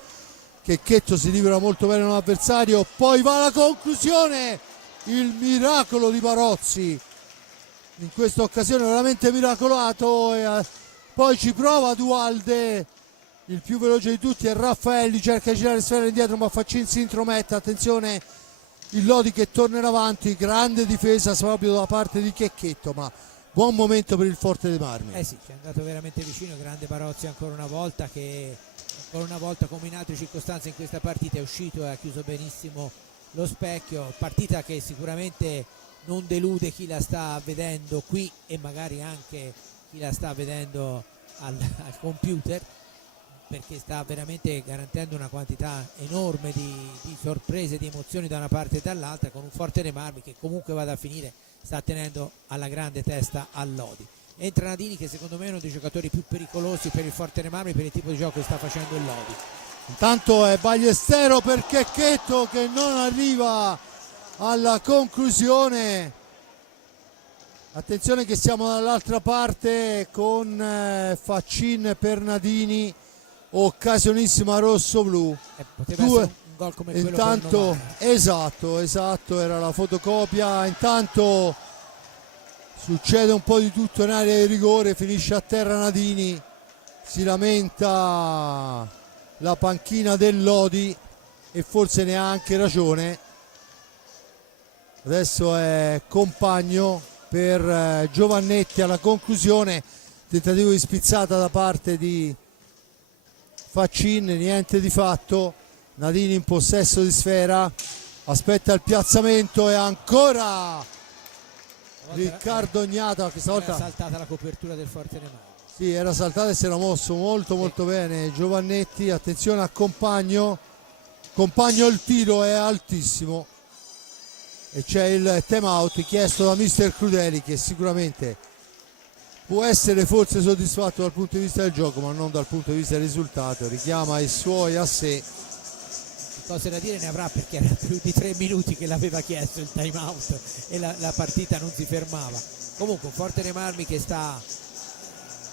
Checchetto si libera molto bene un avversario, poi va alla conclusione, il miracolo di Barozzi in questa occasione, veramente miracolato, e poi ci prova Dualde, il più veloce di tutti è Raffaelli, cerca di girare sfera indietro ma Faccin si intromette, attenzione il Lodi che torna in avanti, grande difesa proprio da parte di Checchetto, ma buon momento per il Forte dei Marmi. Sì, ci è andato veramente vicino, grande Barozzi ancora una volta, che ancora una volta come in altre circostanze in questa partita è uscito e ha chiuso benissimo lo specchio, partita che sicuramente non delude chi la sta vedendo qui e magari anche chi la sta vedendo al computer, perché sta veramente garantendo una quantità enorme di sorprese, di emozioni da una parte e dall'altra, con un Forte dei Marmi che comunque vada a finire sta tenendo alla grande testa al Lodi. Entra Nadini che secondo me è uno dei giocatori più pericolosi per il Forte dei Marmi per il tipo di gioco che sta facendo il Lodi. Intanto è Ballestero per Checchetto che non arriva alla conclusione, attenzione che siamo dall'altra parte con Faccin per Nadini, occasionissima rosso-blu, poteva essere un gol come quello intanto esatto, era la fotocopia, intanto succede un po' di tutto in area di rigore, finisce a terra Nadini, si lamenta la panchina del Lodi e forse ne ha anche ragione. Adesso è Compagno per Giovannetti alla conclusione, tentativo di spizzata da parte di Faccin, niente di fatto, Nadini in possesso di sfera, aspetta il piazzamento e ancora Riccardo Ognata, questa volta era saltata la copertura del Forte dei Marmi. Sì, era saltata e si era mosso molto bene Giovannetti, attenzione a Compagno Compagno il tiro è altissimo e c'è il time out chiesto da mister Crudeli, che sicuramente può essere forse soddisfatto dal punto di vista del gioco ma non dal punto di vista del risultato. Richiama i suoi a sé. Cose da dire ne avrà, perché era più di 3 minuti che l'aveva chiesto il time out e la partita non si fermava. Comunque un Forte Marmi che sta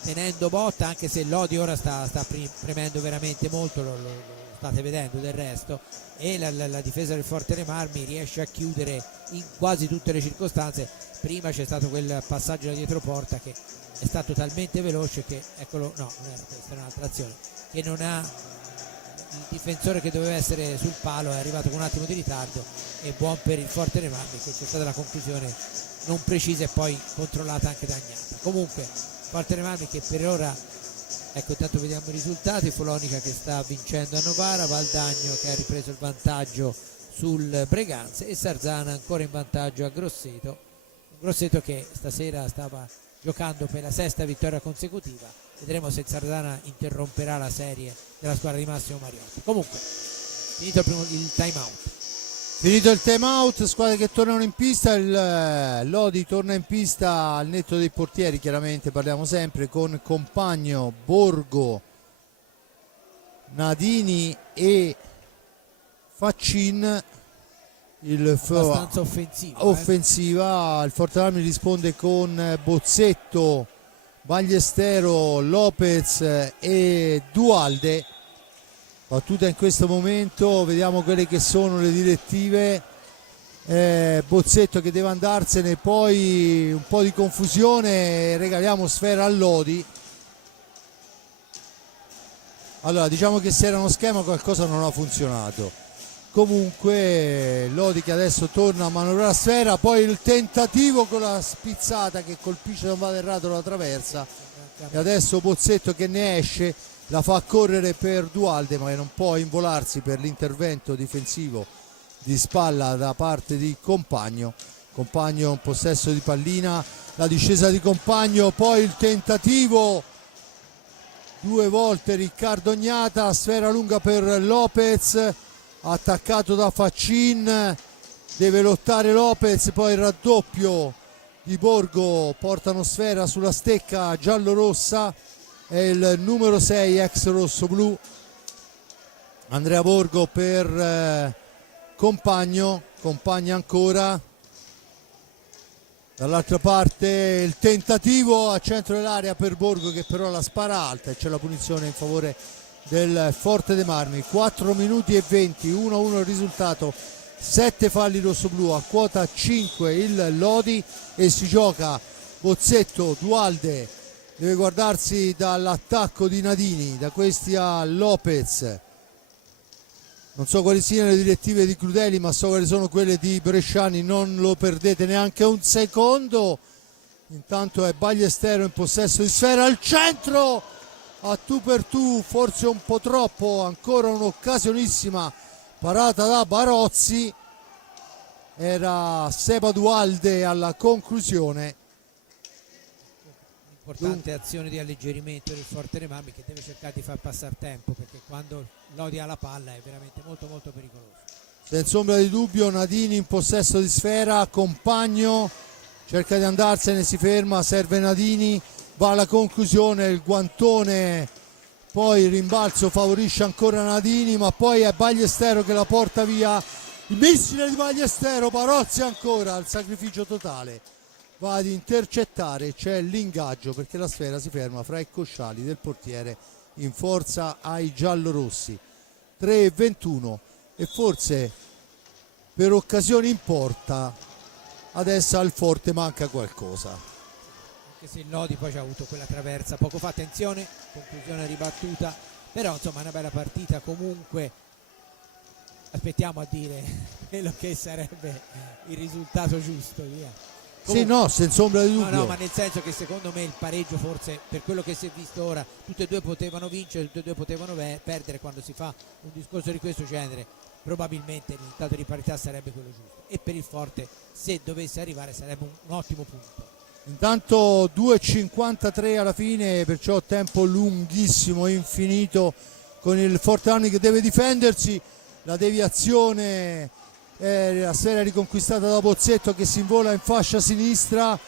tenendo botta, anche se Lodi ora sta premendo veramente molto, lo state vedendo del resto, e la difesa del Forte Marmi riesce a chiudere in quasi tutte le circostanze. Prima c'è stato quel passaggio da dietro porta che è stato talmente veloce che, eccolo, no, non era questa, era un'altra azione, che non ha il difensore che doveva essere sul palo, è arrivato con un attimo di ritardo, e buon per il Forte Marmi, che c'è stata la conclusione non precisa e poi controllata anche da Agnata. Comunque Forte Marmi che per ora, ecco, intanto vediamo i risultati: Follonica che sta vincendo a Novara, Valdagno che ha ripreso il vantaggio sul Breganze e Sarzana ancora in vantaggio a Grosseto che stasera stava giocando per la 6ª vittoria consecutiva. Vedremo se Sarzana interromperà la serie della squadra di Massimo Mariotti. Comunque finito il time out. Finito il time out, squadre che tornano in pista. Il Lodi torna in pista al netto dei portieri, chiaramente parliamo sempre con Compagno, Borgo, Nadini e Faccin. Abbastanza offensiva. Il Forte Marmi risponde con Bozzetto, Bagliestero, Lopez e Dualde. Battuta in questo momento, vediamo quelle che sono le direttive. Bozzetto che deve andarsene, poi un po' di confusione, regaliamo sfera a Lodi. Allora, diciamo che se era uno schema qualcosa non ha funzionato. Comunque Lodi che adesso torna a manovrare la sfera, poi il tentativo con la spizzata che colpisce da un vado errato la traversa, e adesso Bozzetto che ne esce, la fa correre per Dualde ma che non può involarsi per l'intervento difensivo di spalla da parte di Compagno. Compagno in possesso di pallina, la discesa di Compagno, poi il tentativo 2 volte Riccardo Agnata, sfera lunga per Lopez, attaccato da Faccin, deve lottare Lopez, poi il raddoppio di Borgo, portano sfera sulla stecca giallo-rossa, è il numero 6 ex rosso-blu, Andrea Borgo per Compagno ancora. Dall'altra parte il tentativo a centro dell'area per Borgo che però la spara alta, e c'è la punizione in favore del Forte dei Marmi. 4 minuti e 20, 1-1 il risultato, 7 falli rossoblù, a quota 5 il Lodi, e si gioca Bozzetto, Dualde deve guardarsi dall'attacco di Nadini, da questi a Lopez. Non so quali siano le direttive di Crudeli, ma so quali sono quelle di Bresciani, non lo perdete neanche un secondo. Intanto è Bagliestero in possesso di sfera al centro, a tu per tu, forse un po' troppo, ancora un'occasionissima parata da Barozzi, era Seba Dualde alla conclusione. Importante azione di alleggerimento del Forte dei Marmi, che deve cercare di far passare tempo, perché quando Lodi ha la palla è veramente molto molto pericoloso. Senza ombra di dubbio Nadini in possesso di sfera, Compagno cerca di andarsene, si ferma, serve Nadini, va alla conclusione, il guantone, poi il rimbalzo favorisce ancora Nadini, ma poi è Bagliestero che la porta via, il missile di Bagliestero, Barozzi ancora al sacrificio totale, va ad intercettare, c'è l'ingaggio perché la sfera si ferma fra i cosciali del portiere in forza ai giallorossi. 3-21, e forse per occasioni in porta adesso al Forte manca qualcosa. Anche se il Lodi poi ci ha avuto quella traversa poco fa, attenzione, conclusione ribattuta, però insomma è una bella partita. Comunque aspettiamo a dire quello che sarebbe il risultato giusto, via. Sì, no, senza ombra di dubbio. No, ma nel senso che secondo me il pareggio, forse per quello che si è visto ora, tutte e due potevano vincere, tutte e due potevano perdere. Quando si fa un discorso di questo genere probabilmente il risultato di parità sarebbe quello giusto, e per il Forte, se dovesse arrivare, sarebbe un ottimo punto. Intanto 2.53 alla fine, perciò tempo lunghissimo, infinito, con il Forte Marmi che deve difendersi. la deviazione, la sfera riconquistata da Bozzetto che si invola in fascia sinistra.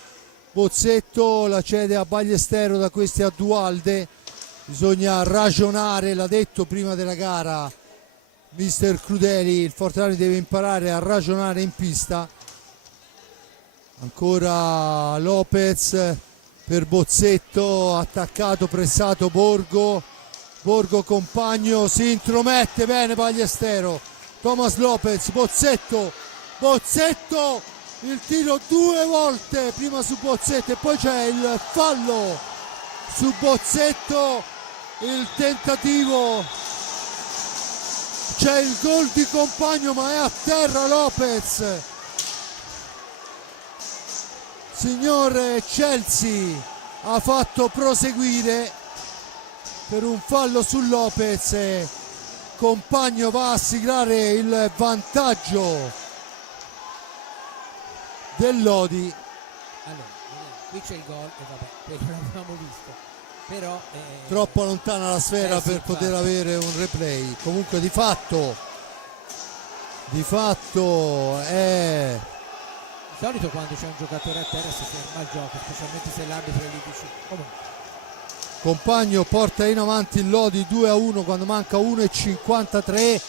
Bozzetto la cede a Ballestero, da questi a Dualde. Bisogna ragionare, l'ha detto prima della gara mister Crudeli, il Forte deve imparare a ragionare in pista. Ancora Lopez per Bozzetto, attaccato, pressato Borgo, compagno, si intromette bene Ballestero, Thomas Lopez, Bozzetto, il tiro 2 volte prima su Bozzetto e poi c'è il fallo su Bozzetto, il tentativo, c'è il gol di compagno ma è a terra Lopez. Signor Chelsea ha fatto proseguire per un fallo su Lopez, compagno va a siglare il vantaggio del Lodi. Allora, qui c'è il gol e vabbè, quello l'abbiamo visto, però troppo lontana la sfera per sì, poter avere un replay. Comunque di fatto è di solito quando c'è un giocatore a terra si ferma il gioco, specialmente se l'arbitro è lì vicino. Comunque compagno porta in avanti il Lodi 2-1 quando manca 1,53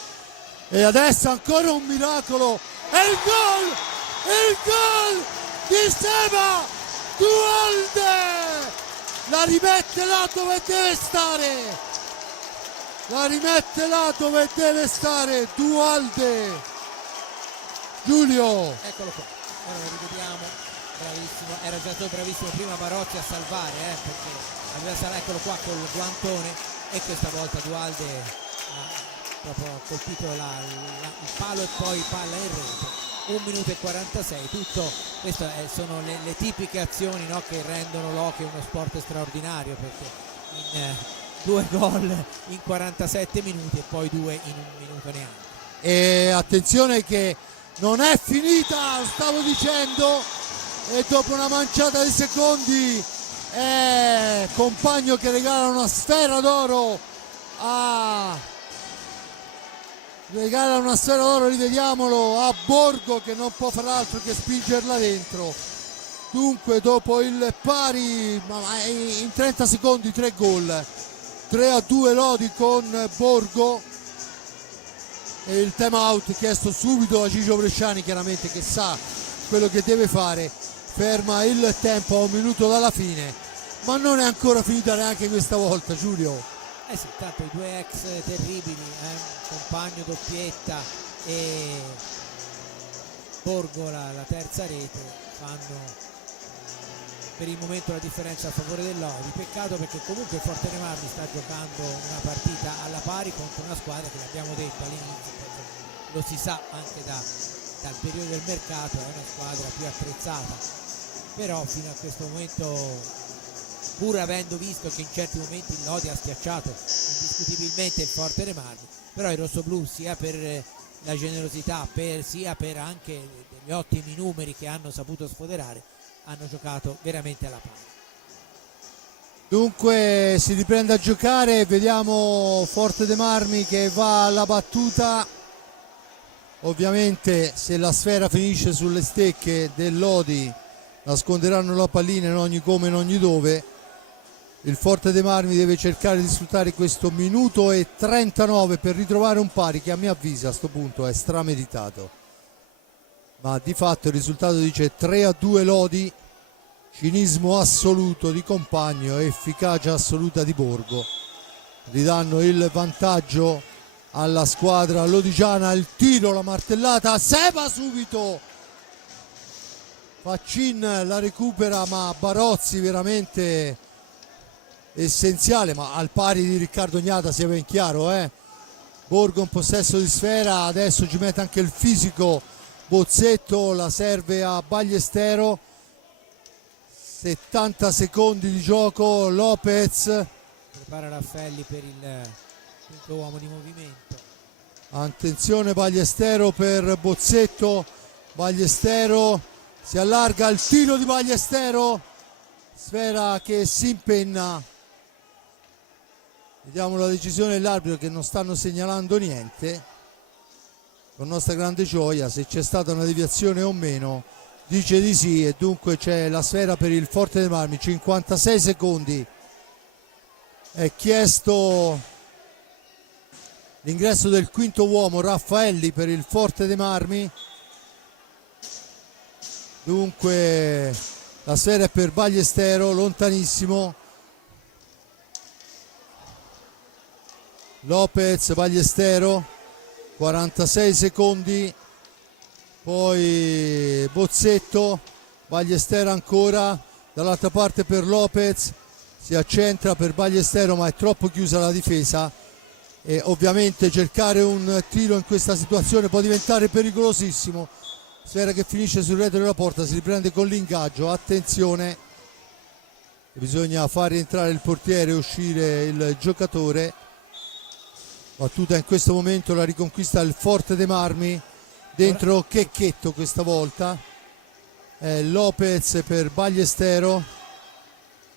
e adesso ancora un miracolo e il gol di Seba Dualde, la rimette là dove deve stare, Dualde. Giulio, eccolo qua, ora lo rivediamo, bravissimo, era già stato bravissimo prima Barozzi a salvare, perché aveva eccolo qua col guantone e questa volta Dualde ha proprio colpito il palo e poi palla in rete. 1 minuto e 46, tutto questo sono le tipiche azioni, no, che rendono l'hockey uno sport straordinario, perché in 2 gol in 47 minuti e poi 2 in 1 minuto neanche. E attenzione che non è finita, stavo dicendo, e dopo una manciata di secondi è compagno che regala una sfera d'oro rivediamolo, a Borgo, che non può far altro che spingerla dentro. Dunque dopo il pari in 30 secondi 3 gol, 3-2 Lodi con Borgo e il time out chiesto subito a Gigio Bresciani, chiaramente, che sa quello che deve fare, ferma il tempo a 1 minuto dalla fine, ma non è ancora finita neanche questa volta, Giulio. Sì, tanto i 2 ex terribili, compagno doppietta e Borgo la terza rete, fanno per il momento la differenza a favore del Lodi. Peccato, perché comunque il Forte dei Marmi sta giocando una partita alla pari contro una squadra che, l'abbiamo detto all'inizio, lo si sa anche dal periodo del mercato, è una squadra più attrezzata, però fino a questo momento, pur avendo visto che in certi momenti il Lodi ha schiacciato indiscutibilmente il Forte dei Marmi, però i rossoblù, sia per la generosità sia per anche degli ottimi numeri che hanno saputo sfoderare, hanno giocato veramente alla pari. Dunque si riprende a giocare, vediamo Forte dei Marmi che va alla battuta. Ovviamente se la sfera finisce sulle stecche del Lodi nasconderanno la pallina in ogni come, in ogni dove. Il Forte dei Marmi deve cercare di sfruttare questo minuto e 39 per ritrovare un pari che a mio avviso a questo punto è strameditato, ma di fatto il risultato dice 3-2 Lodi, cinismo assoluto di compagno e efficacia assoluta di Borgo, ridanno il vantaggio alla squadra lodigiana. Il tiro, la martellata, Seba subito, Faccin la recupera, ma Barozzi veramente essenziale, ma al pari di Riccardo Gnata, sia ben chiaro, Borgo in possesso di sfera, adesso ci mette anche il fisico Bozzetto, la serve a Ballestero, 70 secondi di gioco, Lopez prepara Raffelli per il quinto uomo di movimento. Attenzione Ballestero per Bozzetto, Ballestero si allarga, il tiro di Ballestero, sfera che si impenna. Vediamo la decisione dell'arbitro, che non stanno segnalando niente. con nostra grande gioia se c'è stata una deviazione o meno. Dice di sì, e dunque c'è la sfera per il Forte dei Marmi. 56 secondi, è chiesto l'ingresso del quinto uomo, Raffaelli, per il Forte dei Marmi. Dunque la sfera è per Ballestero, lontanissimo. Lopez, Ballestero, 46 secondi. Poi Bozzetto, Ballestero ancora, dall'altra parte per Lopez, si accentra per Ballestero ma è troppo chiusa la difesa e ovviamente cercare un tiro in questa situazione può diventare pericolosissimo. Sfera che finisce sul retro della porta, si riprende con l'ingaggio, attenzione, bisogna far rientrare il portiere e uscire il giocatore. Battuta in questo momento, la riconquista il Forte dei Marmi, dentro Checchetto questa volta. Lopez per Ballestero,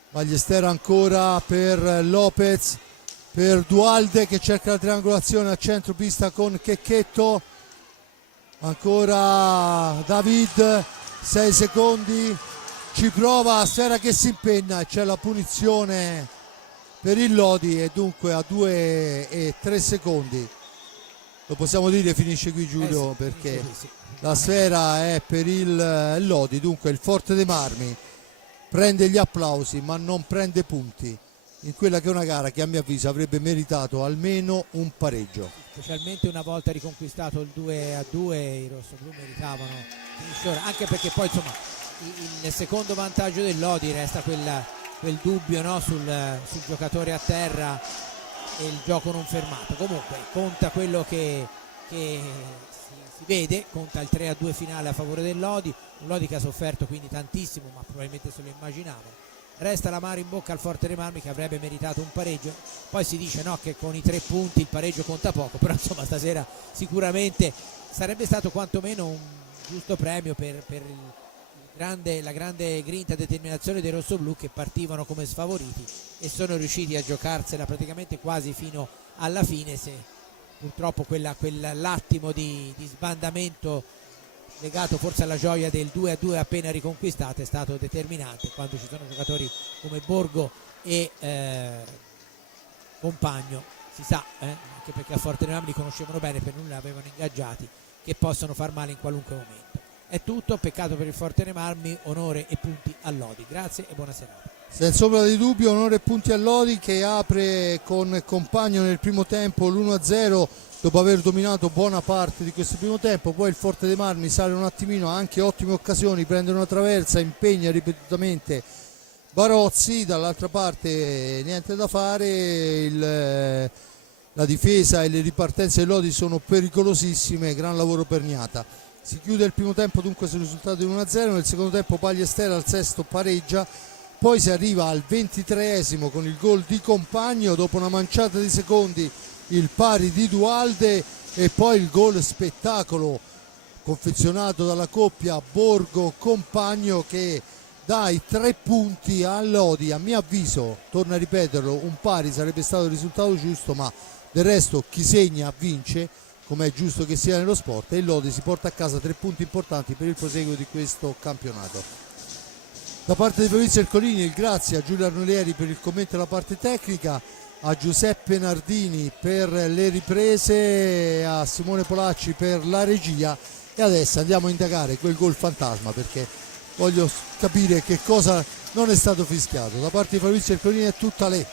Ballestero ancora per Lopez, per Dualde che cerca la triangolazione a centro pista con Checchetto, ancora David, 6 secondi, ci prova, sfera che si impenna e c'è la punizione per il Lodi e dunque a 2 e 3 secondi. Lo possiamo dire, finisce qui Giulio, sì, perché sì. la sfera è per il Lodi, dunque il Forte dei Marmi prende gli applausi ma non prende punti in quella che è una gara che a mio avviso avrebbe meritato almeno un pareggio. Specialmente una volta riconquistato il 2-2 i rossoblù meritavano finisce, anche perché poi insomma il secondo vantaggio del Lodi resta quel dubbio, no, sul giocatore a terra e il gioco non fermato. Comunque conta quello che si vede, conta il 3-2 finale a favore del Lodi, un Lodi che ha sofferto quindi tantissimo ma probabilmente se lo immaginava. Resta l'amaro in bocca al Forte dei Marmi che avrebbe meritato un pareggio. Poi si dice no, che con i 3 punti il pareggio conta poco, però insomma stasera sicuramente sarebbe stato quantomeno un giusto premio per la grande grinta e determinazione dei rossoblù, che partivano come sfavoriti e sono riusciti a giocarsela praticamente quasi fino alla fine, se purtroppo quell'attimo di sbandamento legato forse alla gioia del 2-2 appena riconquistato è stato determinante, quando ci sono giocatori come Borgo e Compagno, si sa, anche perché a Forte dei Marmi li conoscevano bene, per nulla avevano ingaggiati, che possono far male in qualunque momento. È tutto, peccato per il Forte dei Marmi, onore e punti a Lodi. Grazie e buona serata. Senza ombra di dubbio, onore e punti a Lodi che apre con Compagno nel primo tempo l'1-0 dopo aver dominato buona parte di questo primo tempo. Poi il Forte dei Marmi sale un attimino, ha anche ottime occasioni, prende una traversa, impegna ripetutamente Barozzi, dall'altra parte niente da fare, la difesa e le ripartenze del Lodi sono pericolosissime, gran lavoro per Gnata. Si chiude il primo tempo dunque sul risultato di 1-0, nel secondo tempo Ballestero al sesto pareggia, poi si arriva al 23esimo con il gol di Compagno, dopo una manciata di secondi il pari di Dualde e poi il gol spettacolo confezionato dalla coppia Borgo-Compagno che dà i 3 punti a Lodi. A mio avviso, torno a ripeterlo, un pari sarebbe stato il risultato giusto, ma del resto chi segna vince, come è giusto che sia nello sport, e il Lodi si porta a casa 3 punti importanti per il proseguo di questo campionato. Da parte di Fabrizio Ercolini il grazie a Giulio Arnolieri per il commento e la parte tecnica, a Giuseppe Nardini per le riprese, a Simone Polacci per la regia, e adesso andiamo a indagare quel gol fantasma perché voglio capire che cosa non è stato fischiato. Da parte di Fabrizio Ercolini è tutta lei.